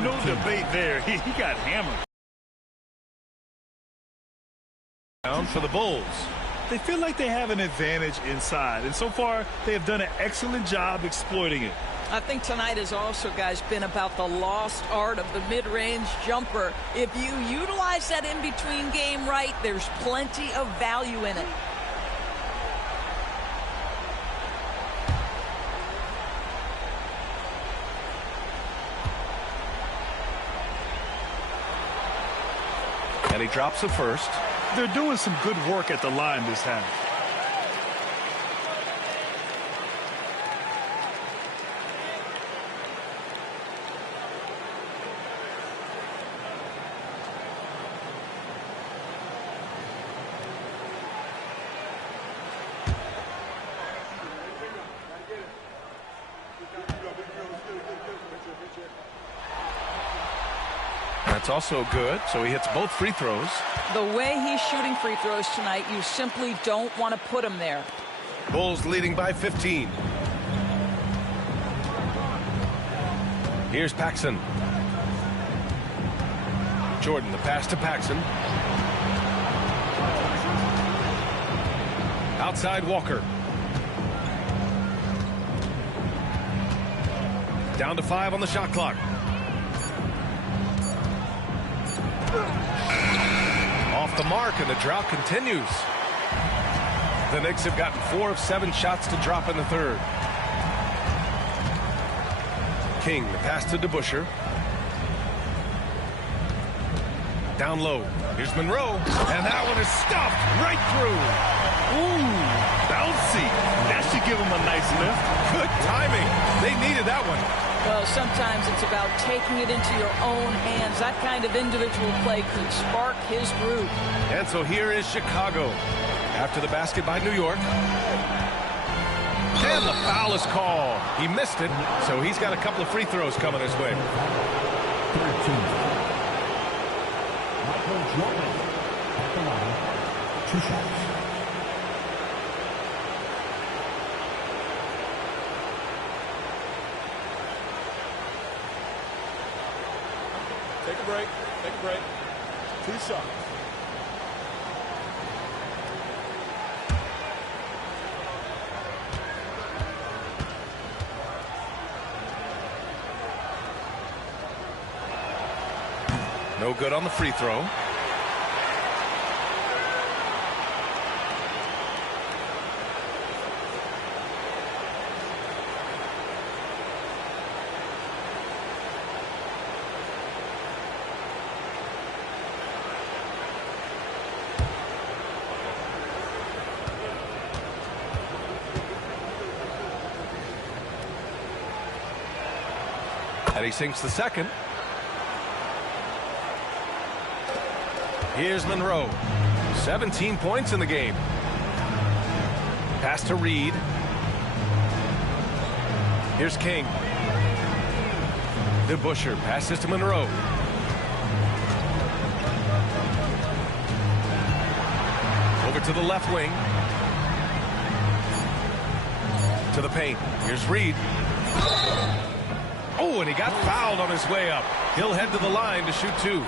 No debate there. He got hammered. Down for the Bulls. They feel like they have an advantage inside, and so far they have done an excellent job exploiting it. I think tonight has also, guys, been about the lost art of the mid-range jumper. If you utilize that in-between game right, there's plenty of value in it. And he drops the first. They're doing some good work at the line this half. That's also good, so he hits both free throws. The way he's shooting free throws tonight, you simply don't want to put him there. Bulls leading by 15. Here's Paxson. Jordan, the pass to Paxson. Outside Walker. Down to 5 on the shot clock. Off the mark, and the drought continues. The Knicks have gotten 4 of 7 shots to drop in the third. King, the pass to DeBusschere. Down low. Here's Monroe, and that one is stuffed right through. Ooh, bouncy. That should give him a nice lift. Good timing. They needed that one. Well, sometimes it's about taking it into your own hands. That kind of individual play could spark his groove. And so here is Chicago after the basket by New York. And the foul is called. He missed it, so he's got a couple of free throws coming his way. 13. Michael Jordan at the line. 2 shots. Take a break. Take a break. 2 shots. No good on the free throw. And he sinks the second. Here's Monroe. 17 points in the game. Pass to Reed. Here's King. DeBusschere passes to Monroe. Over to the left wing. To the paint. Here's Reed. Oh, and he got fouled on his way up. He'll head to the line to shoot 2.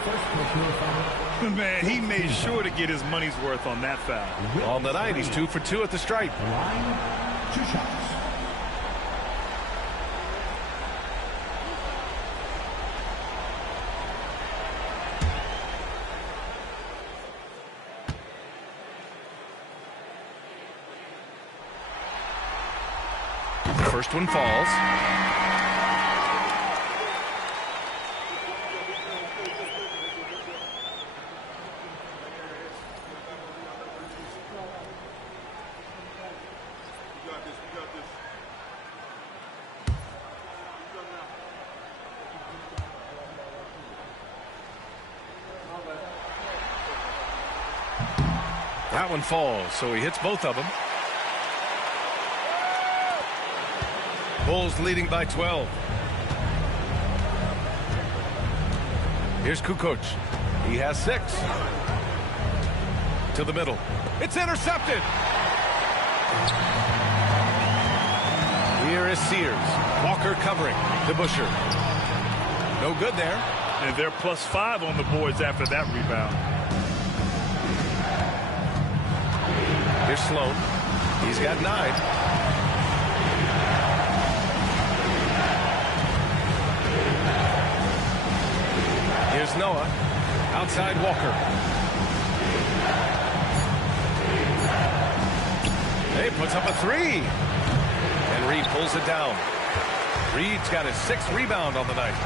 Man, he made sure to get his money's worth on that foul. On the night, he's 2 for 2 at the stripe. Line. 2 shots. First one falls. That one falls, so he hits both of them. Bulls leading by 12. Here's Kukoc. He has 6. To the middle. It's intercepted. Here is Sears. Walker covering. DeBusschere. No good there. And they're +5 on the boards after that rebound. Here's Sloan. He's got 9. Here's Noah. Outside Walker. He puts up a 3. And Reed pulls it down. Reed's got his 6th rebound on the night.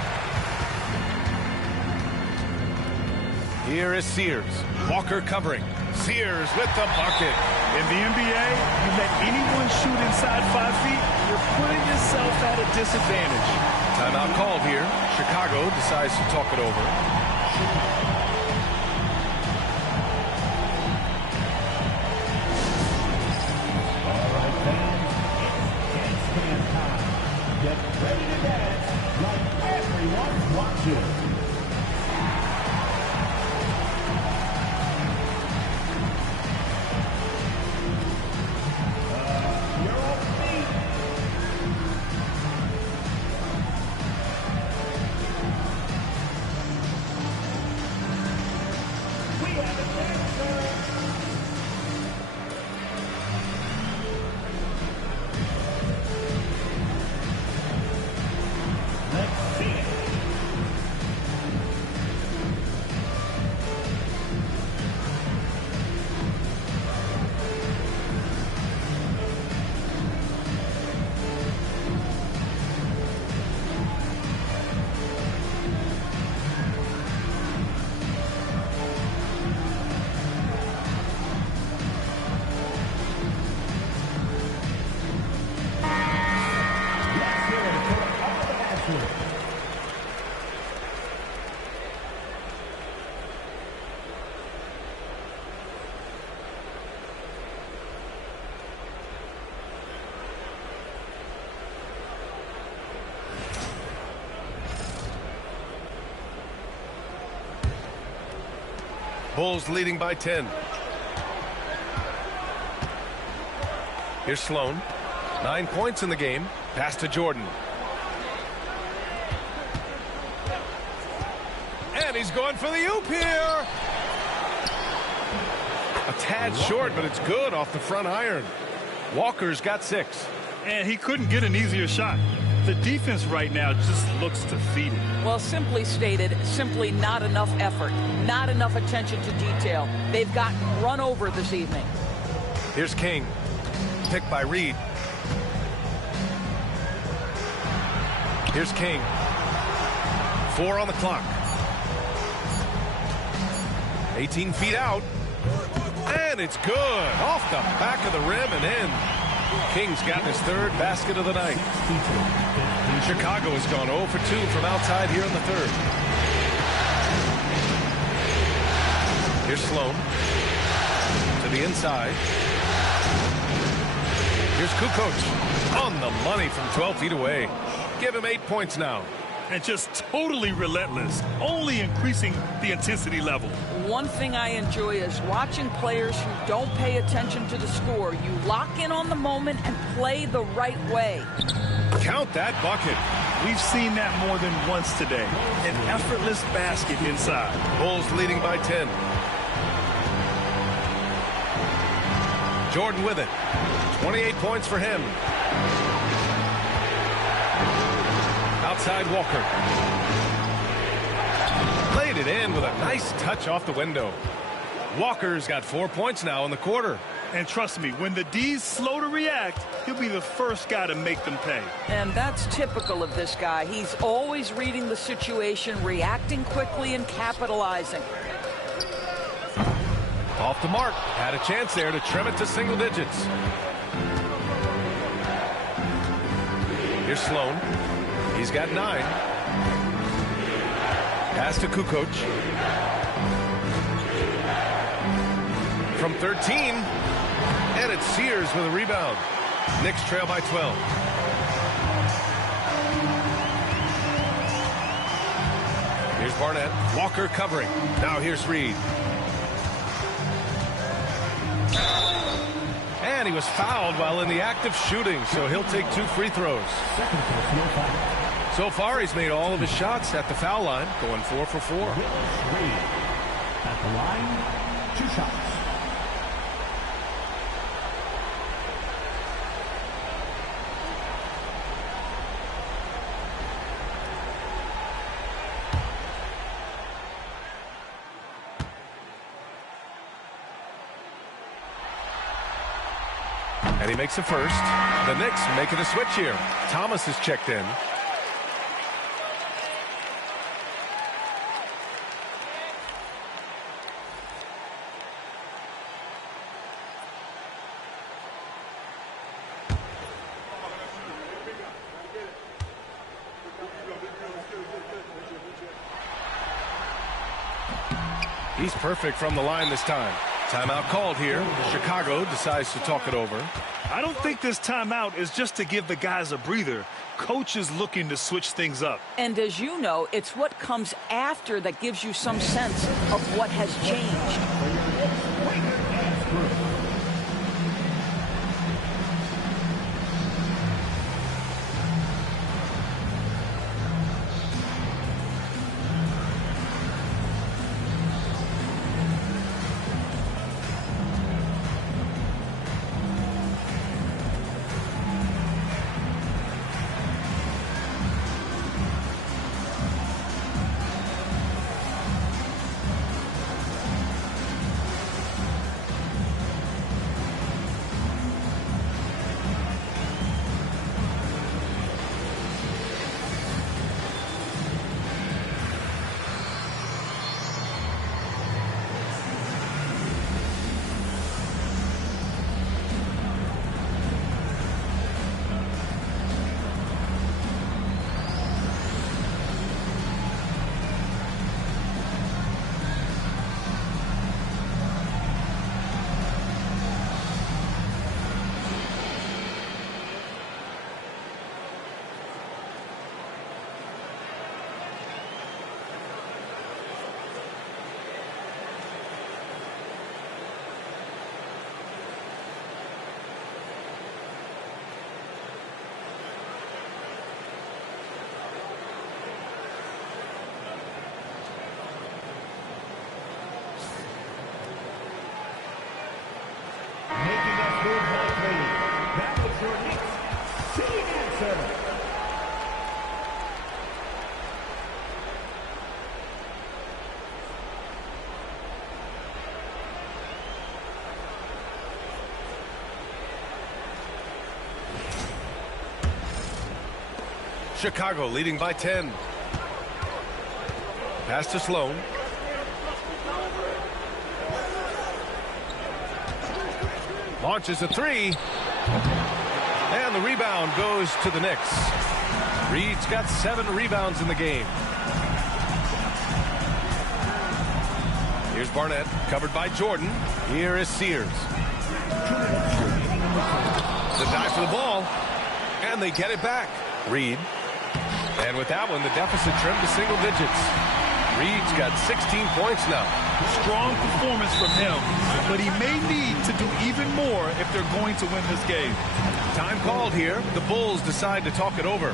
Here is Sears. Walker covering. Sears with the bucket. In the NBA, you let anyone shoot inside 5 feet, you're putting yourself at a disadvantage. Timeout called here. Chicago decides to talk it over. All right, fans, it's dance time. Get ready to dance like everyone's watching. Bulls leading by 10. Here's Sloan. 9 points in the game. Pass to Jordan. And he's going for the oop here. A tad short, but it's good off the front iron. Walker's got 6. And he couldn't get an easier shot. The defense right now just looks defeated. Well, simply stated, simply not enough effort, not enough attention to detail. They've gotten run over this evening. Here's King. Picked by Reed. Here's King. 4 on the clock. 18 feet out. And it's good. Off the back of the rim and in. King's gotten his 3rd basket of the night. Chicago has gone 0 for 2 from outside here in the 3rd. Here's Sloan. To the inside. Here's Kukoc. On the money from 12 feet away. Give him 8 points now. And just totally relentless, only increasing the intensity level. One thing I enjoy is watching players who don't pay attention to the score. You lock in on the moment and play the right way. Count that bucket. We've seen that more than once today. An effortless basket inside. Bulls leading by 10. Jordan with it. 28 points for him. Outside Walker. Laid it in with a nice touch off the window. Walker's got 4 points now in the quarter. And trust me, when the D's slow to react, he'll be the first guy to make them pay. And that's typical of this guy. He's always reading the situation, reacting quickly and capitalizing. Off the mark. Had a chance there to trim it to single digits. Here's Sloan. He's got 9. Pass to Kukoc. From 13. And it's Sears with a rebound. Knicks trail by 12. Here's Barnett. Walker covering. Now here's Reed. And he was fouled while in the act of shooting, so he'll take 2 free throws. So far, he's made all of his shots at the foul line, going 4 for 4. At the line, 2 shots. And he makes the first. The Knicks making a switch here. Thomas is checked in. He's perfect from the line this time. Timeout called here. Chicago decides to talk it over. I don't think this timeout is just to give the guys a breather. Coach is looking to switch things up. And as you know, it's what comes after that gives you some sense of what has changed. Chicago leading by 10. Pass to Sloan. Launches a three. And the rebound goes to the Knicks. Reed's got 7 rebounds in the game. Here's Barnett, covered by Jordan. Here is Sears. The dive for the ball. And they get it back. Reed. And with that one, the deficit trimmed to single digits. Reed's got 16 points now. Strong performance from him, but he may need to do even more if they're going to win this game. Time called here. The Bulls decide to talk it over.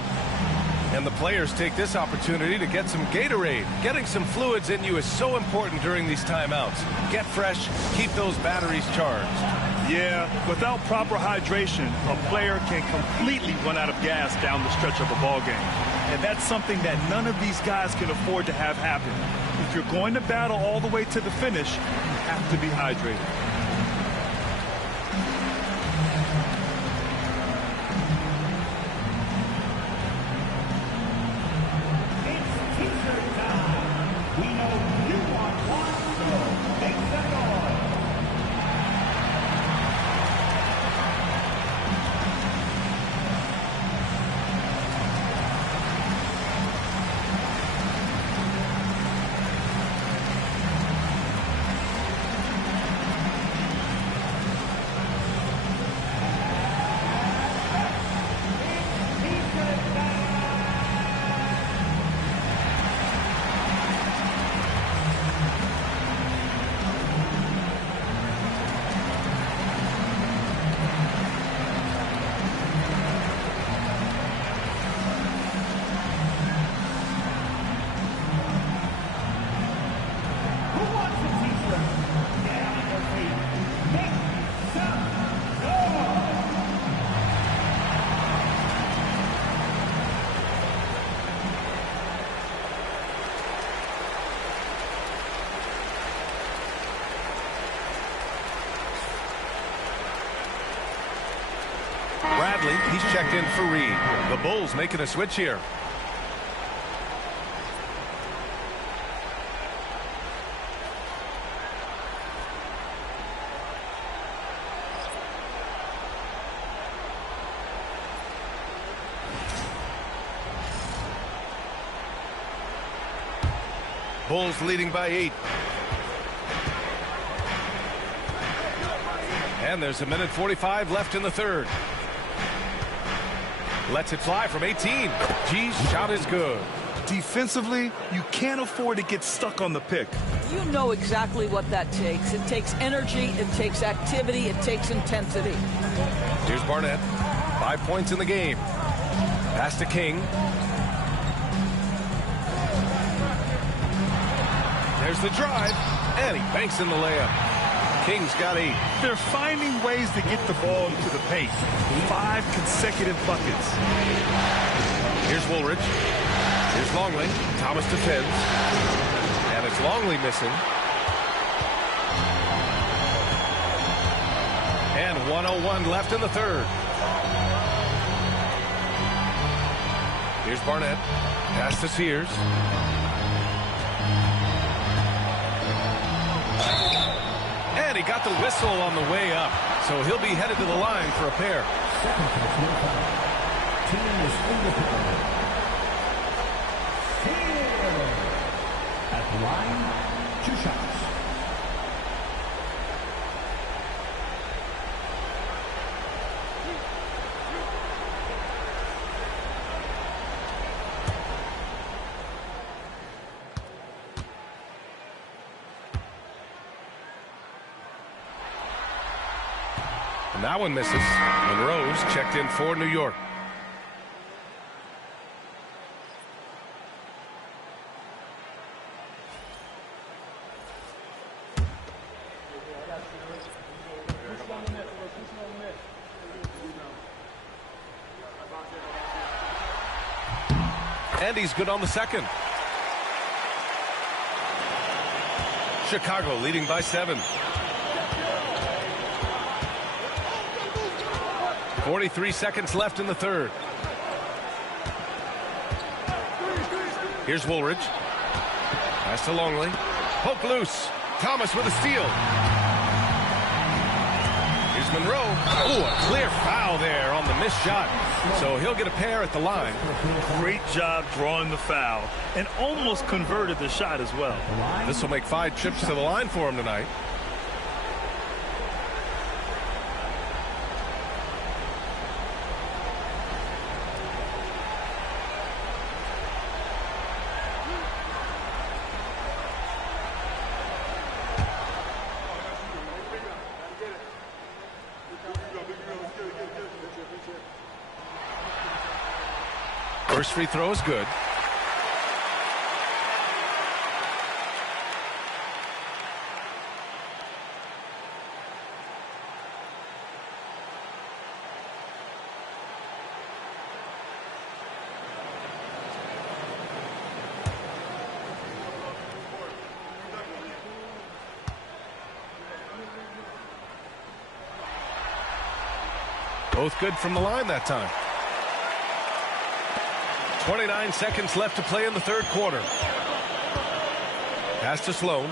And the players take this opportunity to get some Gatorade. Getting some fluids in you is so important during these timeouts. Get fresh, keep those batteries charged. Yeah, without proper hydration, a player can completely run out of gas down the stretch of a ball game. And that's something that none of these guys can afford to have happen. If you're going to battle all the way to the finish, you have to be hydrated. He's checked in for Reed. The Bulls making a switch here. Bulls leading by 8. And there's 1:45 left in the third. Lets it fly from 18. G's shot is good. Defensively, you can't afford to get stuck on the pick. You know exactly what that takes. It takes energy, it takes activity, it takes intensity. Here's Barnett. 5 points in the game. Pass to King. There's the drive, and he banks in the layup. King's got 8. They're finding ways to get the ball into the paint. 5 consecutive buckets. Here's Woolridge. Here's Longley. Thomas defends. And it's Longley missing. And 1:01 left in the third. Here's Barnett. Pass to Sears. And he got the whistle on the way up. So he'll be headed to the line for a pair. At the line, 2 shots. And that one misses. Monroe's checked in for New York. And he's good on the second. Chicago leading by 7. 43 seconds left in the third. Here's Woolridge. Pass to Longley. Poke loose. Thomas with a steal. Here's Monroe. Oh, a clear foul there on the missed shot. So he'll get a pair at the line. Great job drawing the foul and almost converted the shot as well. This will make 5 trips to the line for him tonight. First free throw is good. Both good from the line that time. 29 seconds left to play in the third quarter. Pass to Sloan.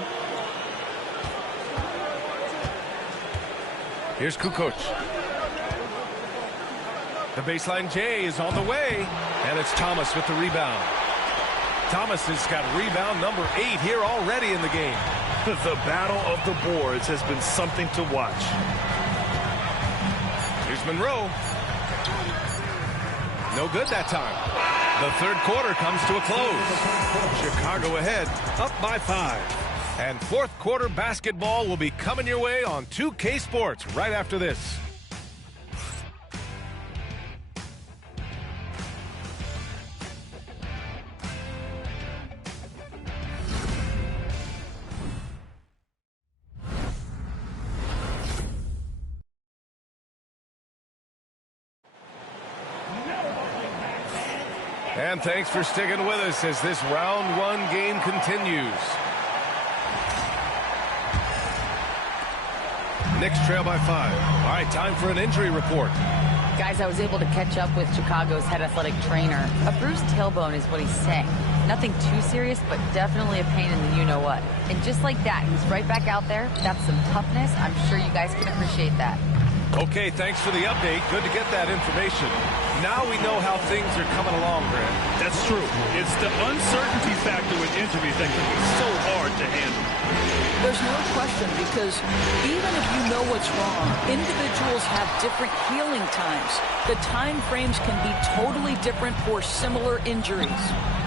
Here's Kukoc. The baseline J is on the way, and it's Thomas with the rebound. Thomas has got rebound number 8 here already in the game. The battle of the boards has been something to watch. Here's Monroe. No good that time. The third quarter comes to a close. Chicago ahead, up by 5. And fourth quarter basketball will be coming your way on 2K Sports right after this. And thanks for sticking with us as this round 1 game continues. Knicks trail by 5. All right, time for an injury report. Guys, I was able to catch up with Chicago's head athletic trainer. A bruised tailbone is what he's saying. Nothing too serious, but definitely a pain in the you-know-what. And just like that, he's right back out there. That's some toughness. I'm sure you guys can appreciate that. Okay, thanks for the update. Good to get that information. Now we know how things are coming along, Grant. That's true. It's the uncertainty factor with injuries that can be so hard to handle. There's no question, because even if you know what's wrong, individuals have different healing times. The time frames can be totally different for similar injuries.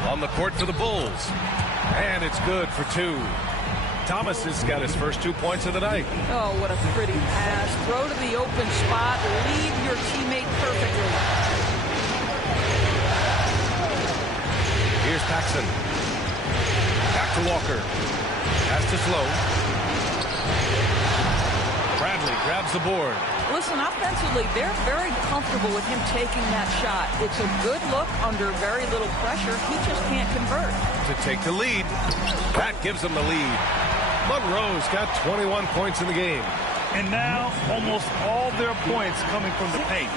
On the court for the Bulls. And it's good for 2. Thomas has got his first 2 points of the night. Oh, what a pretty pass. Throw to the open spot. Lead your teammate perfectly. Here's Paxson. Back to Walker. Pass to Sloan. Bradley grabs the board. Listen, offensively, they're very comfortable with him taking that shot. It's a good look under very little pressure. He just can't convert. To take the lead. That gives them the lead. Monroe's got 21 points in the game. And now, almost all their points coming from the paint.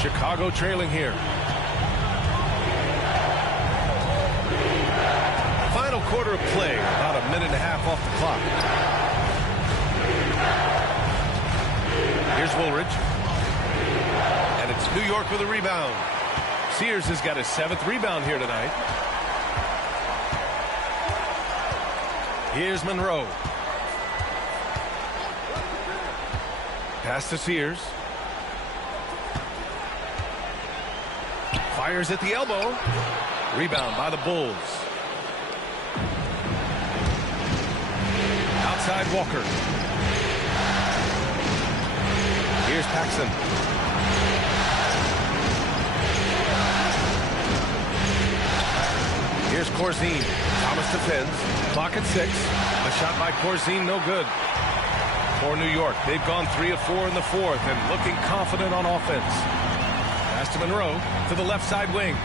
Chicago trailing here. Final quarter of play, about a minute and a half off the clock. Here's Woolridge. And it's New York with a rebound. Sears has got his 7th rebound here tonight. Here's Monroe. Pass to Sears. Fires at the elbow. Rebound by the Bulls. Outside Walker. Here's Paxson. Here's Corzine. Thomas defends. Clock at 6. The shot by Corzine, no good. For New York, they've gone 3 of 4 in the fourth and looking confident on offense. Pass to Monroe to the left side wing.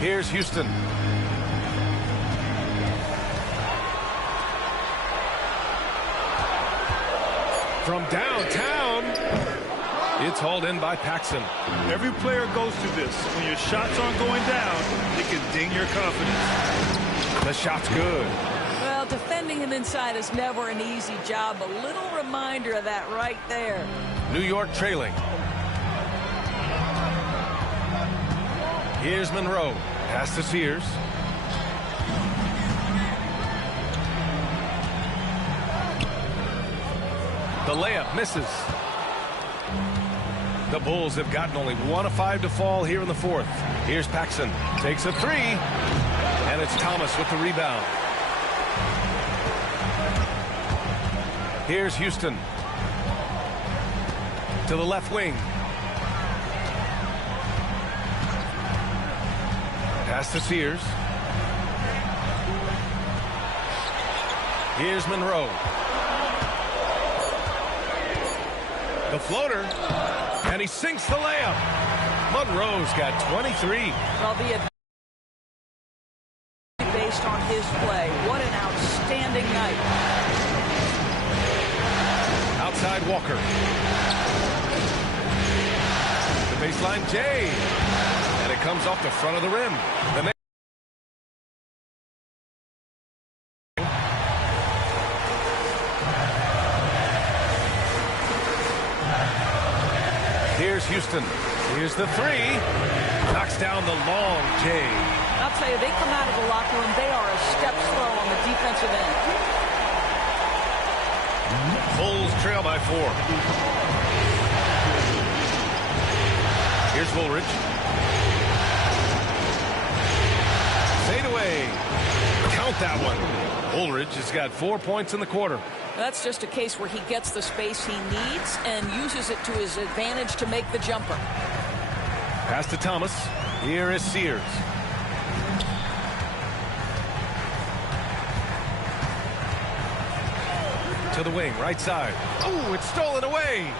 Here's Houston. From downtown, It's hauled in by Paxson. Every player goes through this. When your shots aren't going down, it can ding your confidence. The shot's good. Well, defending him inside is never an easy job. A little reminder of that right there. New York trailing. Here's Monroe. Pass to Sears. The layup misses. The Bulls have gotten only 1 of 5 to fall here in the fourth. Here's Paxson. Takes a three. And it's Thomas with the rebound. Here's Houston. To the left wing. Pass to Sears. Here's Monroe. The floater. And he sinks the layup. Monroe's got 23. Well, based on his play. What an outstanding night. Outside Walker. The baseline Jay. And it comes off the front of the rim. The next Here's Houston. Here's the three. Knocks down the long Jay. I'll tell you, they come out of the locker room, they are a step slow on the defensive end. Bulls trail by 4. Here's Woolridge. Fade away. Count that one. Woolridge has got 4 points in the quarter. That's just a case where he gets the space he needs and uses it to his advantage to make the jumper. Pass to Thomas. Here is Sears. To the wing, right side. Oh, it's stolen away.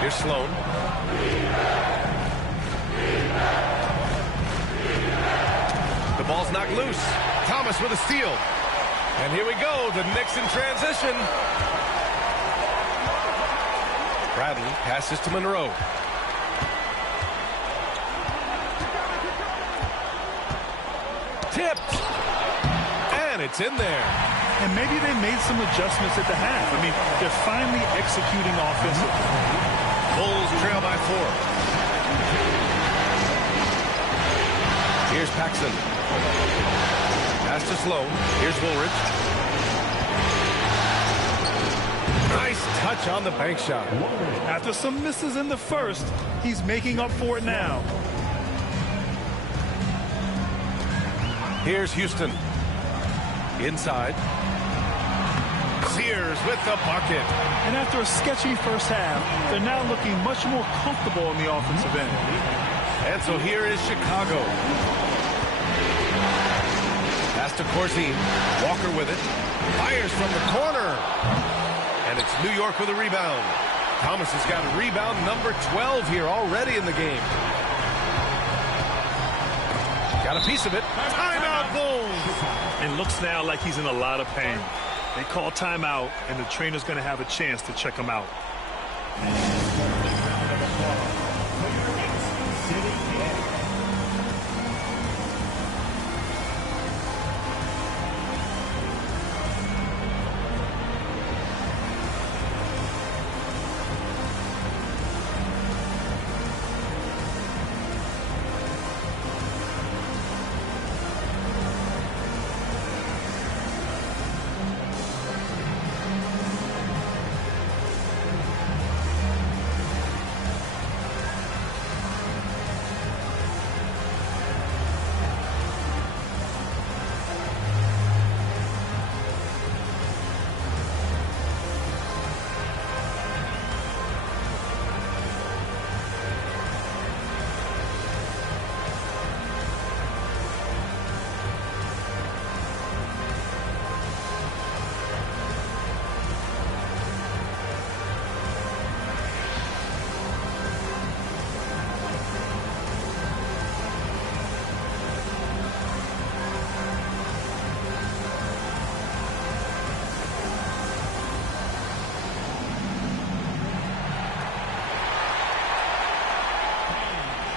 Here's Sloan. The ball's knocked loose. Thomas with a steal. And here we go. The Knicks in transition. Bradley passes to Monroe. Tipped. And it's in there. And maybe they made some adjustments at the half. I mean, they're finally executing offensively. Bulls trail by 4. Here's Paxson. Pass to Sloan. Here's Woolridge. Nice touch on the bank shot. After some misses in the first, he's making up for it now. Here's Houston. Inside. Sears with the bucket. And after a sketchy first half, they're now looking much more comfortable on the offensive end. And so here is Chicago. Pass to Corzine. Walker with it. Fires from the corner. And it's New York with a rebound. Thomas has got rebound number 12 here already in the game. Got a piece of it. Timeout, Bulls. It looks now like he's in a lot of pain. They call timeout, and the trainer's going to have a chance to check him out.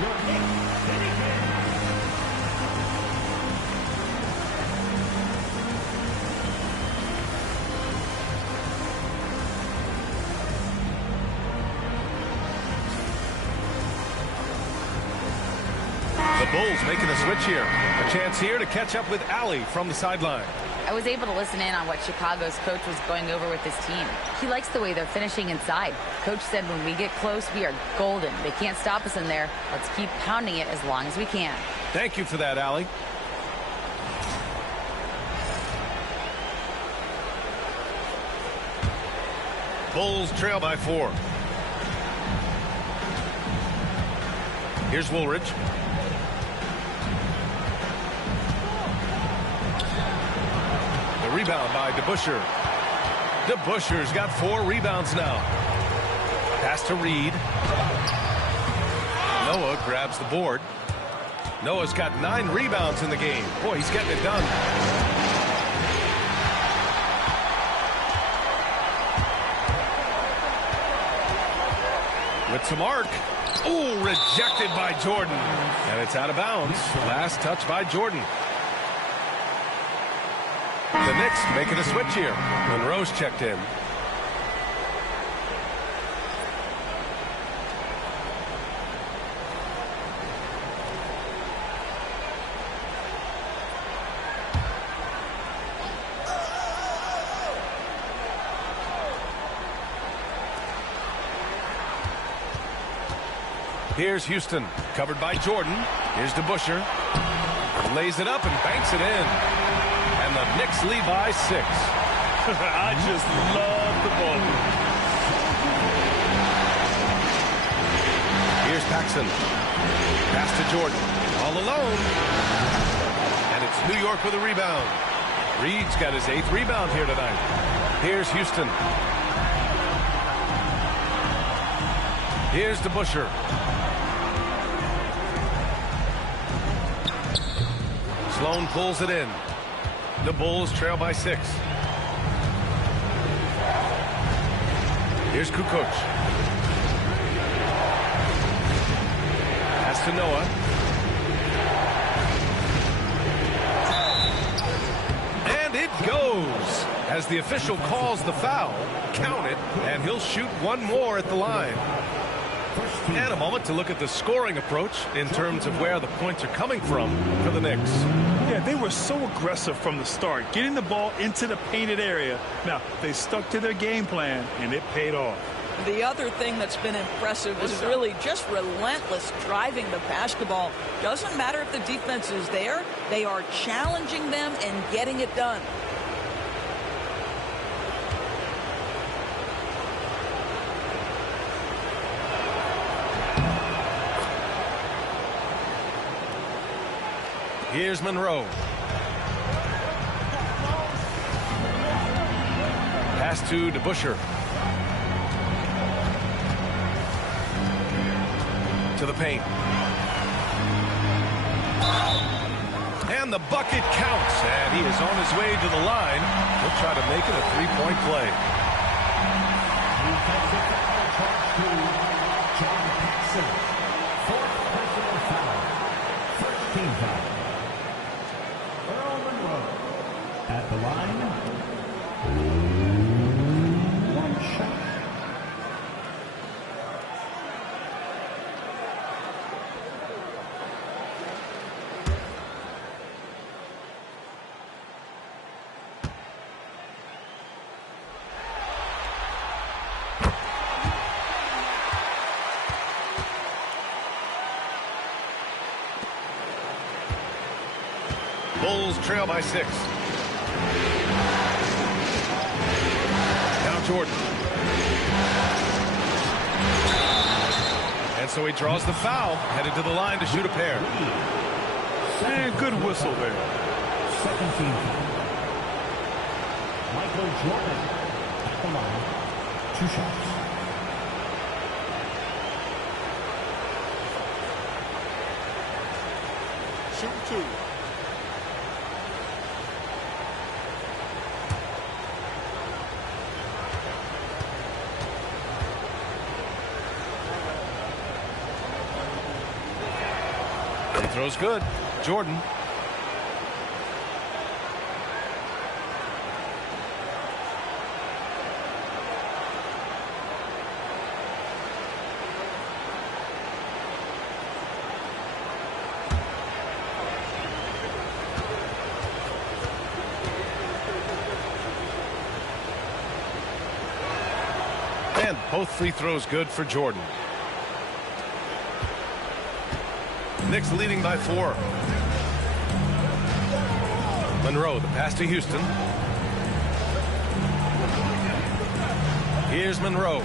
York Knicks finishes. The Bulls making a switch here. A chance here to catch up with Allie from the sideline. I was able to listen in on what Chicago's coach was going over with his team. He likes the way they're finishing inside. Coach said when we get close, we are golden. They can't stop us in there. Let's keep pounding it as long as we can. Thank you for that, Allie. Bulls trail by 4. Here's Woolridge. The rebound by DeBusschere. DeBusschere's got 4 rebounds now. Pass to Reed. Noah grabs the board. Noah's got 9 rebounds in the game. Boy, he's getting it done. With some arc. Ooh, rejected by Jordan. And it's out of bounds. Last touch by Jordan. The Knicks making a switch here. Monroe's checked in. Here's Houston, covered by Jordan. Here's DeBusschere. Lays it up and banks it in. And the Knicks lead by 6. I just love the ball. Here's Paxson. Pass to Jordan. All alone. And it's New York with a rebound. Reed's got his 8th rebound here tonight. Here's Houston. Here's DeBusschere. Sloan pulls it in. The Bulls trail by 6. Here's Kukoc. Pass to Noah. And it goes. As the official calls the foul, count it, and he'll shoot one more at the line. And a moment to look at the scoring approach in terms of where the points are coming from for the Knicks. Yeah, they were so aggressive from the start, getting the ball into the painted area. Now, they stuck to their game plan, and it paid off. The other thing that's been impressive is really just relentless driving the basketball. Doesn't matter if the defense is there, they are challenging them and getting it done. Here's Monroe. Pass to DeBusschere. To the paint. And the bucket counts. And he is on his way to the line. He'll try to make it a 3-point play. John Paxson. 4th personal foul. 1st team foul. At the line, 1 shot. Bulls trail by 6. Now Jordan. And so he draws the foul, headed to the line to shoot a pair. And good whistle there. 2nd team foul. Michael Jordan at the line. 2 shots. Shoot 2. throw's good. Jordan. And both free throws good for Jordan. Knicks leading by 4. Monroe, the pass to Houston. Here's Monroe.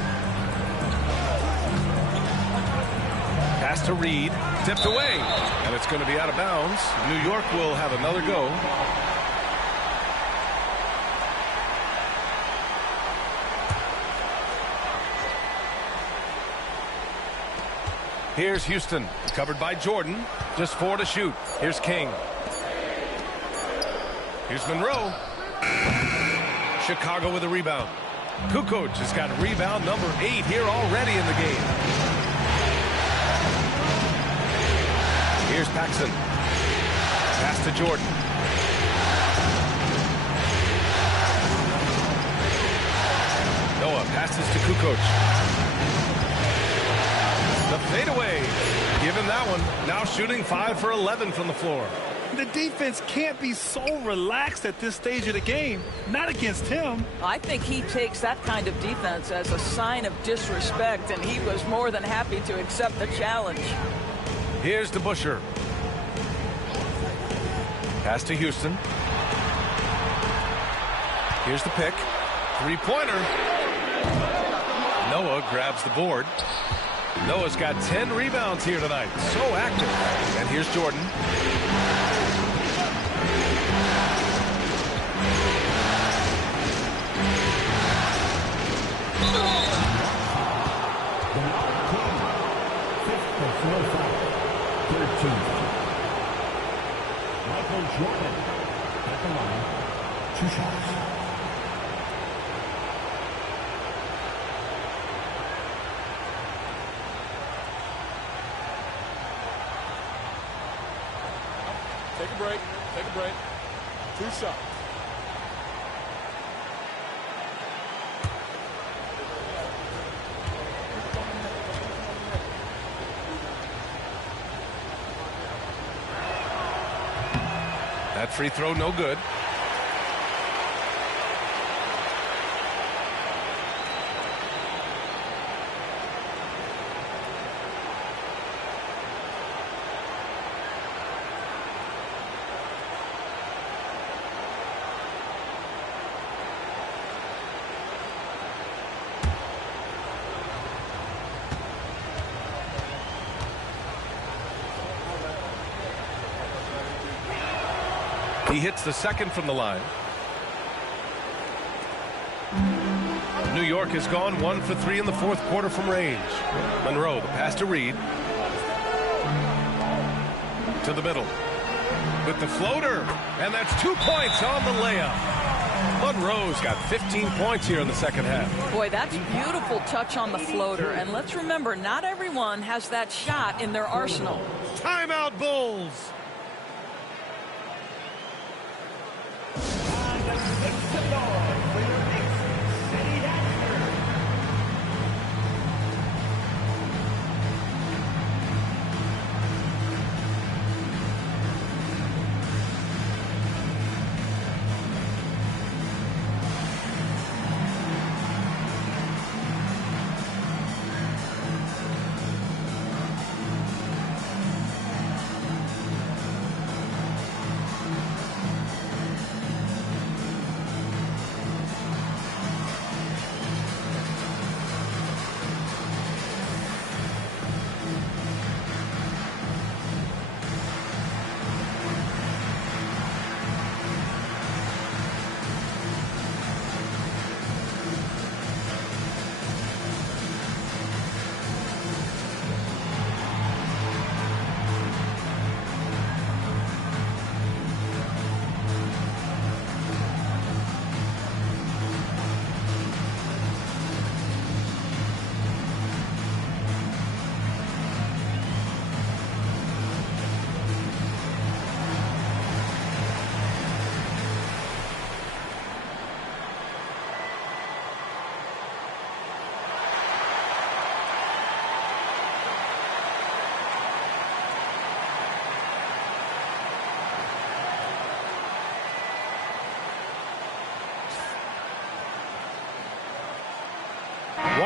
Pass to Reed. Tipped away. And it's going to be out of bounds. New York will have another go. Here's Houston, covered by Jordan. Just 4 to shoot. Here's King. Here's Monroe. Chicago with a rebound. Kukoc has got rebound number 8 here already in the game. Here's Paxson. Pass to Jordan. Noah passes to Kukoc. The fadeaway. Give him that one. Now shooting 5 for 11 from the floor. The defense can't be so relaxed at this stage of the game. Not against him. I think he takes that kind of defense as a sign of disrespect, and he was more than happy to accept the challenge. Here's DeBusschere. Pass to Houston. Here's the pick. Three-pointer. Noah grabs the board. Noah's got 10 rebounds here tonight. So active. And here's Jordan. Michael Jordan at the line. 2 shots. Take a break. Take a break. 2 shots. That free throw no good. He hits the second from the line. New York has gone 1 for 3 in the 4th quarter from range. Monroe, the pass to Reed. To the middle. With the floater. And that's 2 points on the layup. Monroe's got 15 points here in the second half. Boy, that's beautiful touch on the floater. And let's remember, not everyone has that shot in their arsenal. Timeout, Bulls.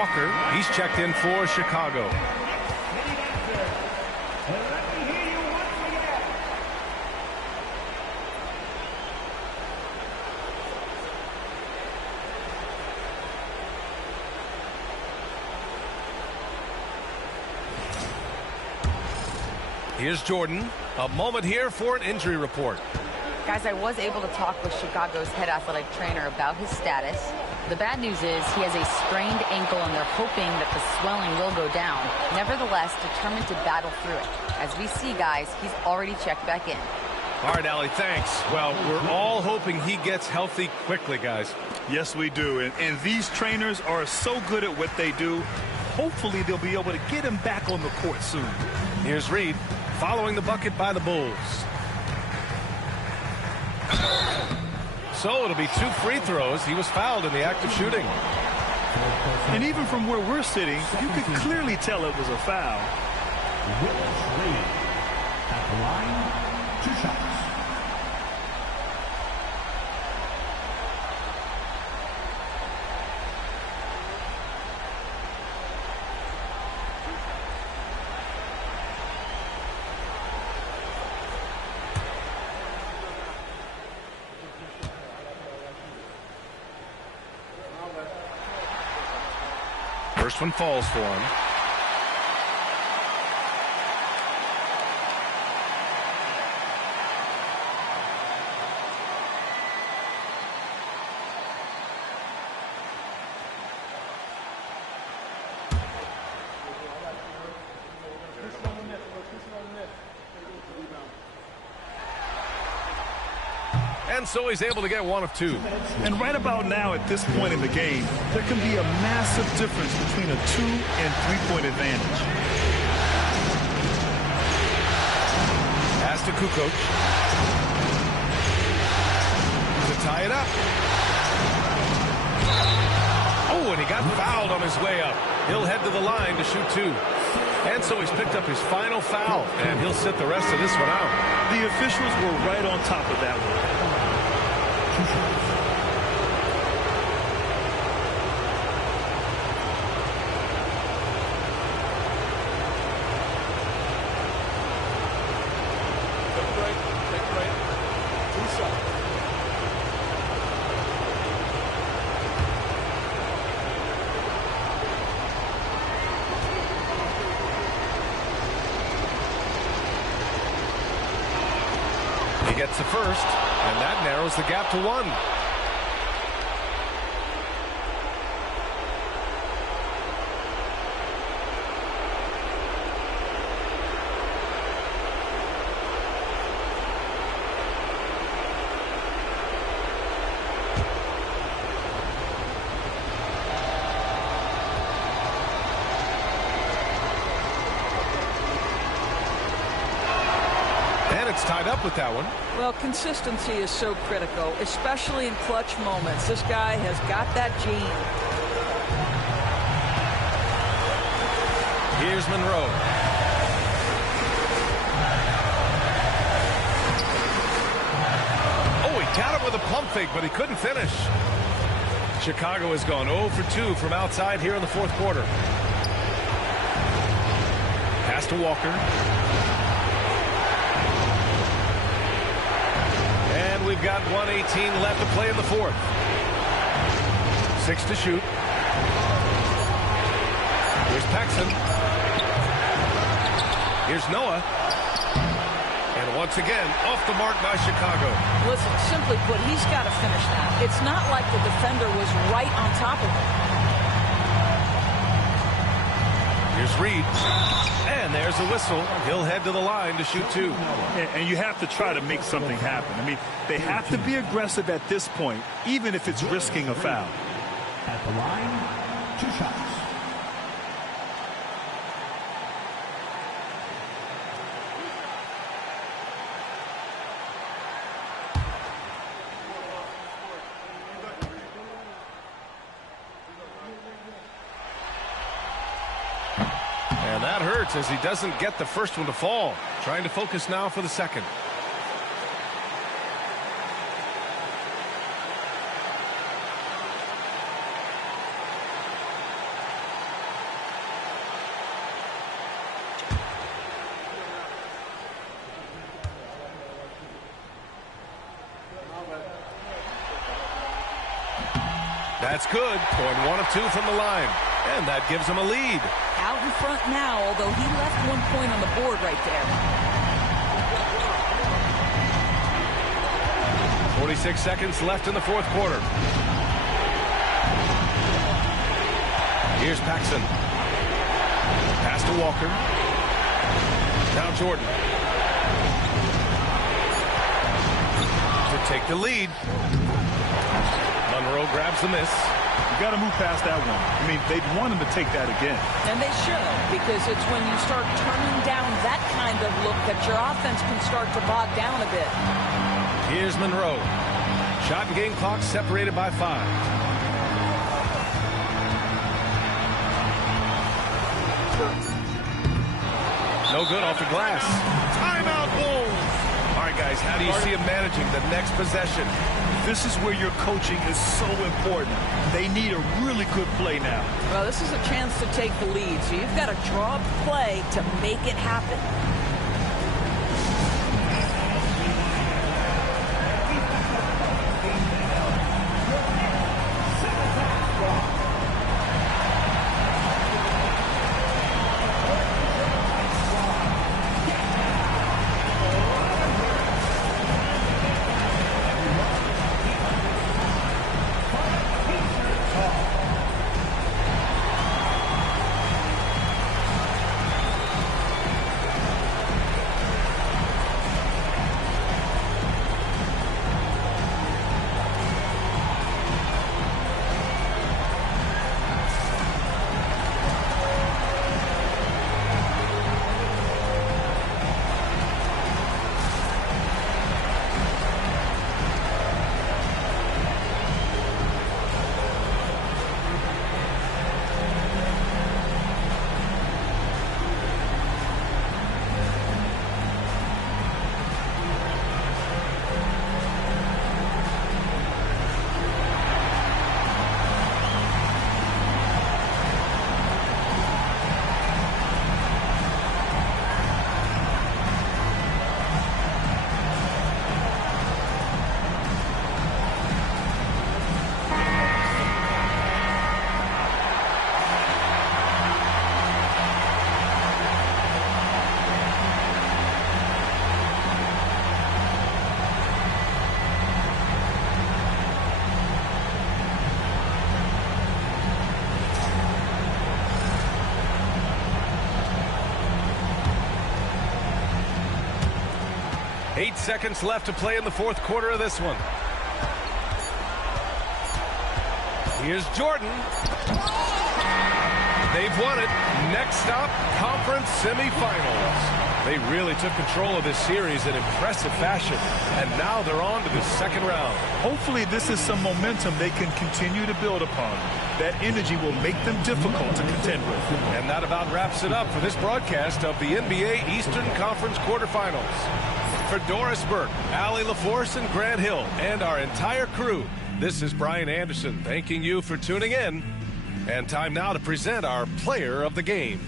Walker, he's checked in for Chicago. Here's Jordan. A moment here for an injury report. Guys, I was able to talk with Chicago's head athletic trainer about his status. The bad news is he has a sprained ankle, and they're hoping that the swelling will go down. Nevertheless, determined to battle through it. As we see, guys, he's already checked back in. All right, Allie, thanks. Well, we're all hoping he gets healthy quickly, guys. Yes, we do. And these trainers are so good at what they do. Hopefully, they'll be able to get him back on the court soon. Here's Reed following the bucket by the Bulls. So it'll be 2 free throws. He was fouled in the act of shooting. And even from where we're sitting, you could clearly tell it was a foul. Willis Reed at the line, 2 shots. First one falls for him. And so he's able to get 1 of 2. And right about now, at this point in the game, there can be a massive difference between a 2- and 3-point advantage. Pass to Kukoc. To tie it up. Oh, and he got fouled on his way up. He'll head to the line to shoot 2. And so he's picked up his final foul, and he'll sit the rest of this one out. The officials were right on top of that one. He gets the first, and that narrows the gap to 1. Tied up with that one. Well, consistency is so critical, especially in clutch moments. This guy has got that gene. Here's Monroe. Oh, he got him with a pump fake, but he couldn't finish. Chicago has gone 0 for 2 from outside here in the 4th quarter. Pass to Walker. We've got 1:18 left to play in the 4th. 6 to shoot. Here's Paxson. Here's Noah. And once again, off the mark by Chicago. Listen, simply put, he's got to finish that. It's not like the defender was right on top of him. Here's Reed. And there's a whistle. He'll head to the line to shoot 2. And you have to try to make something happen. I mean, they have to be aggressive at this point, even if it's risking a foul. At the line, 2 shots. And that hurts as he doesn't get the first one to fall. Trying to focus now for the second. That's good. Going 1 of 2 from the line. And that gives him a lead. Out in front now, although he left 1 point on the board right there. 46 seconds left in the fourth quarter. Here's Paxson. Pass to Walker. Now Jordan. To take the lead. Monroe grabs the miss. You got to move past that one. I mean, they'd want him to take that again. And they should, because it's when you start turning down that kind of look that your offense can start to bog down a bit. Here's Monroe. Shot and game clock separated by 5. No good off the glass. Timeout Bulls. All right, guys, how do you see him managing the next possession? This is where your coaching is so important. They need a really good play now. Well, this is a chance to take the lead, so you've got to draw up play to make it happen. Eight seconds left to play in the fourth quarter of this one. Here's Jordan. They've won it. Next stop, conference semifinals. They really took control of this series in impressive fashion, and now they're on to the second round. Hopefully this is some momentum they can continue to build upon. That energy will make them difficult to contend with. And that about wraps it up for this broadcast of the NBA Eastern Conference quarterfinals. For Doris Burke, Allie LaForce, and Grant Hill, and our entire crew, this is Brian Anderson thanking you for tuning in. And time now to present our player of the game.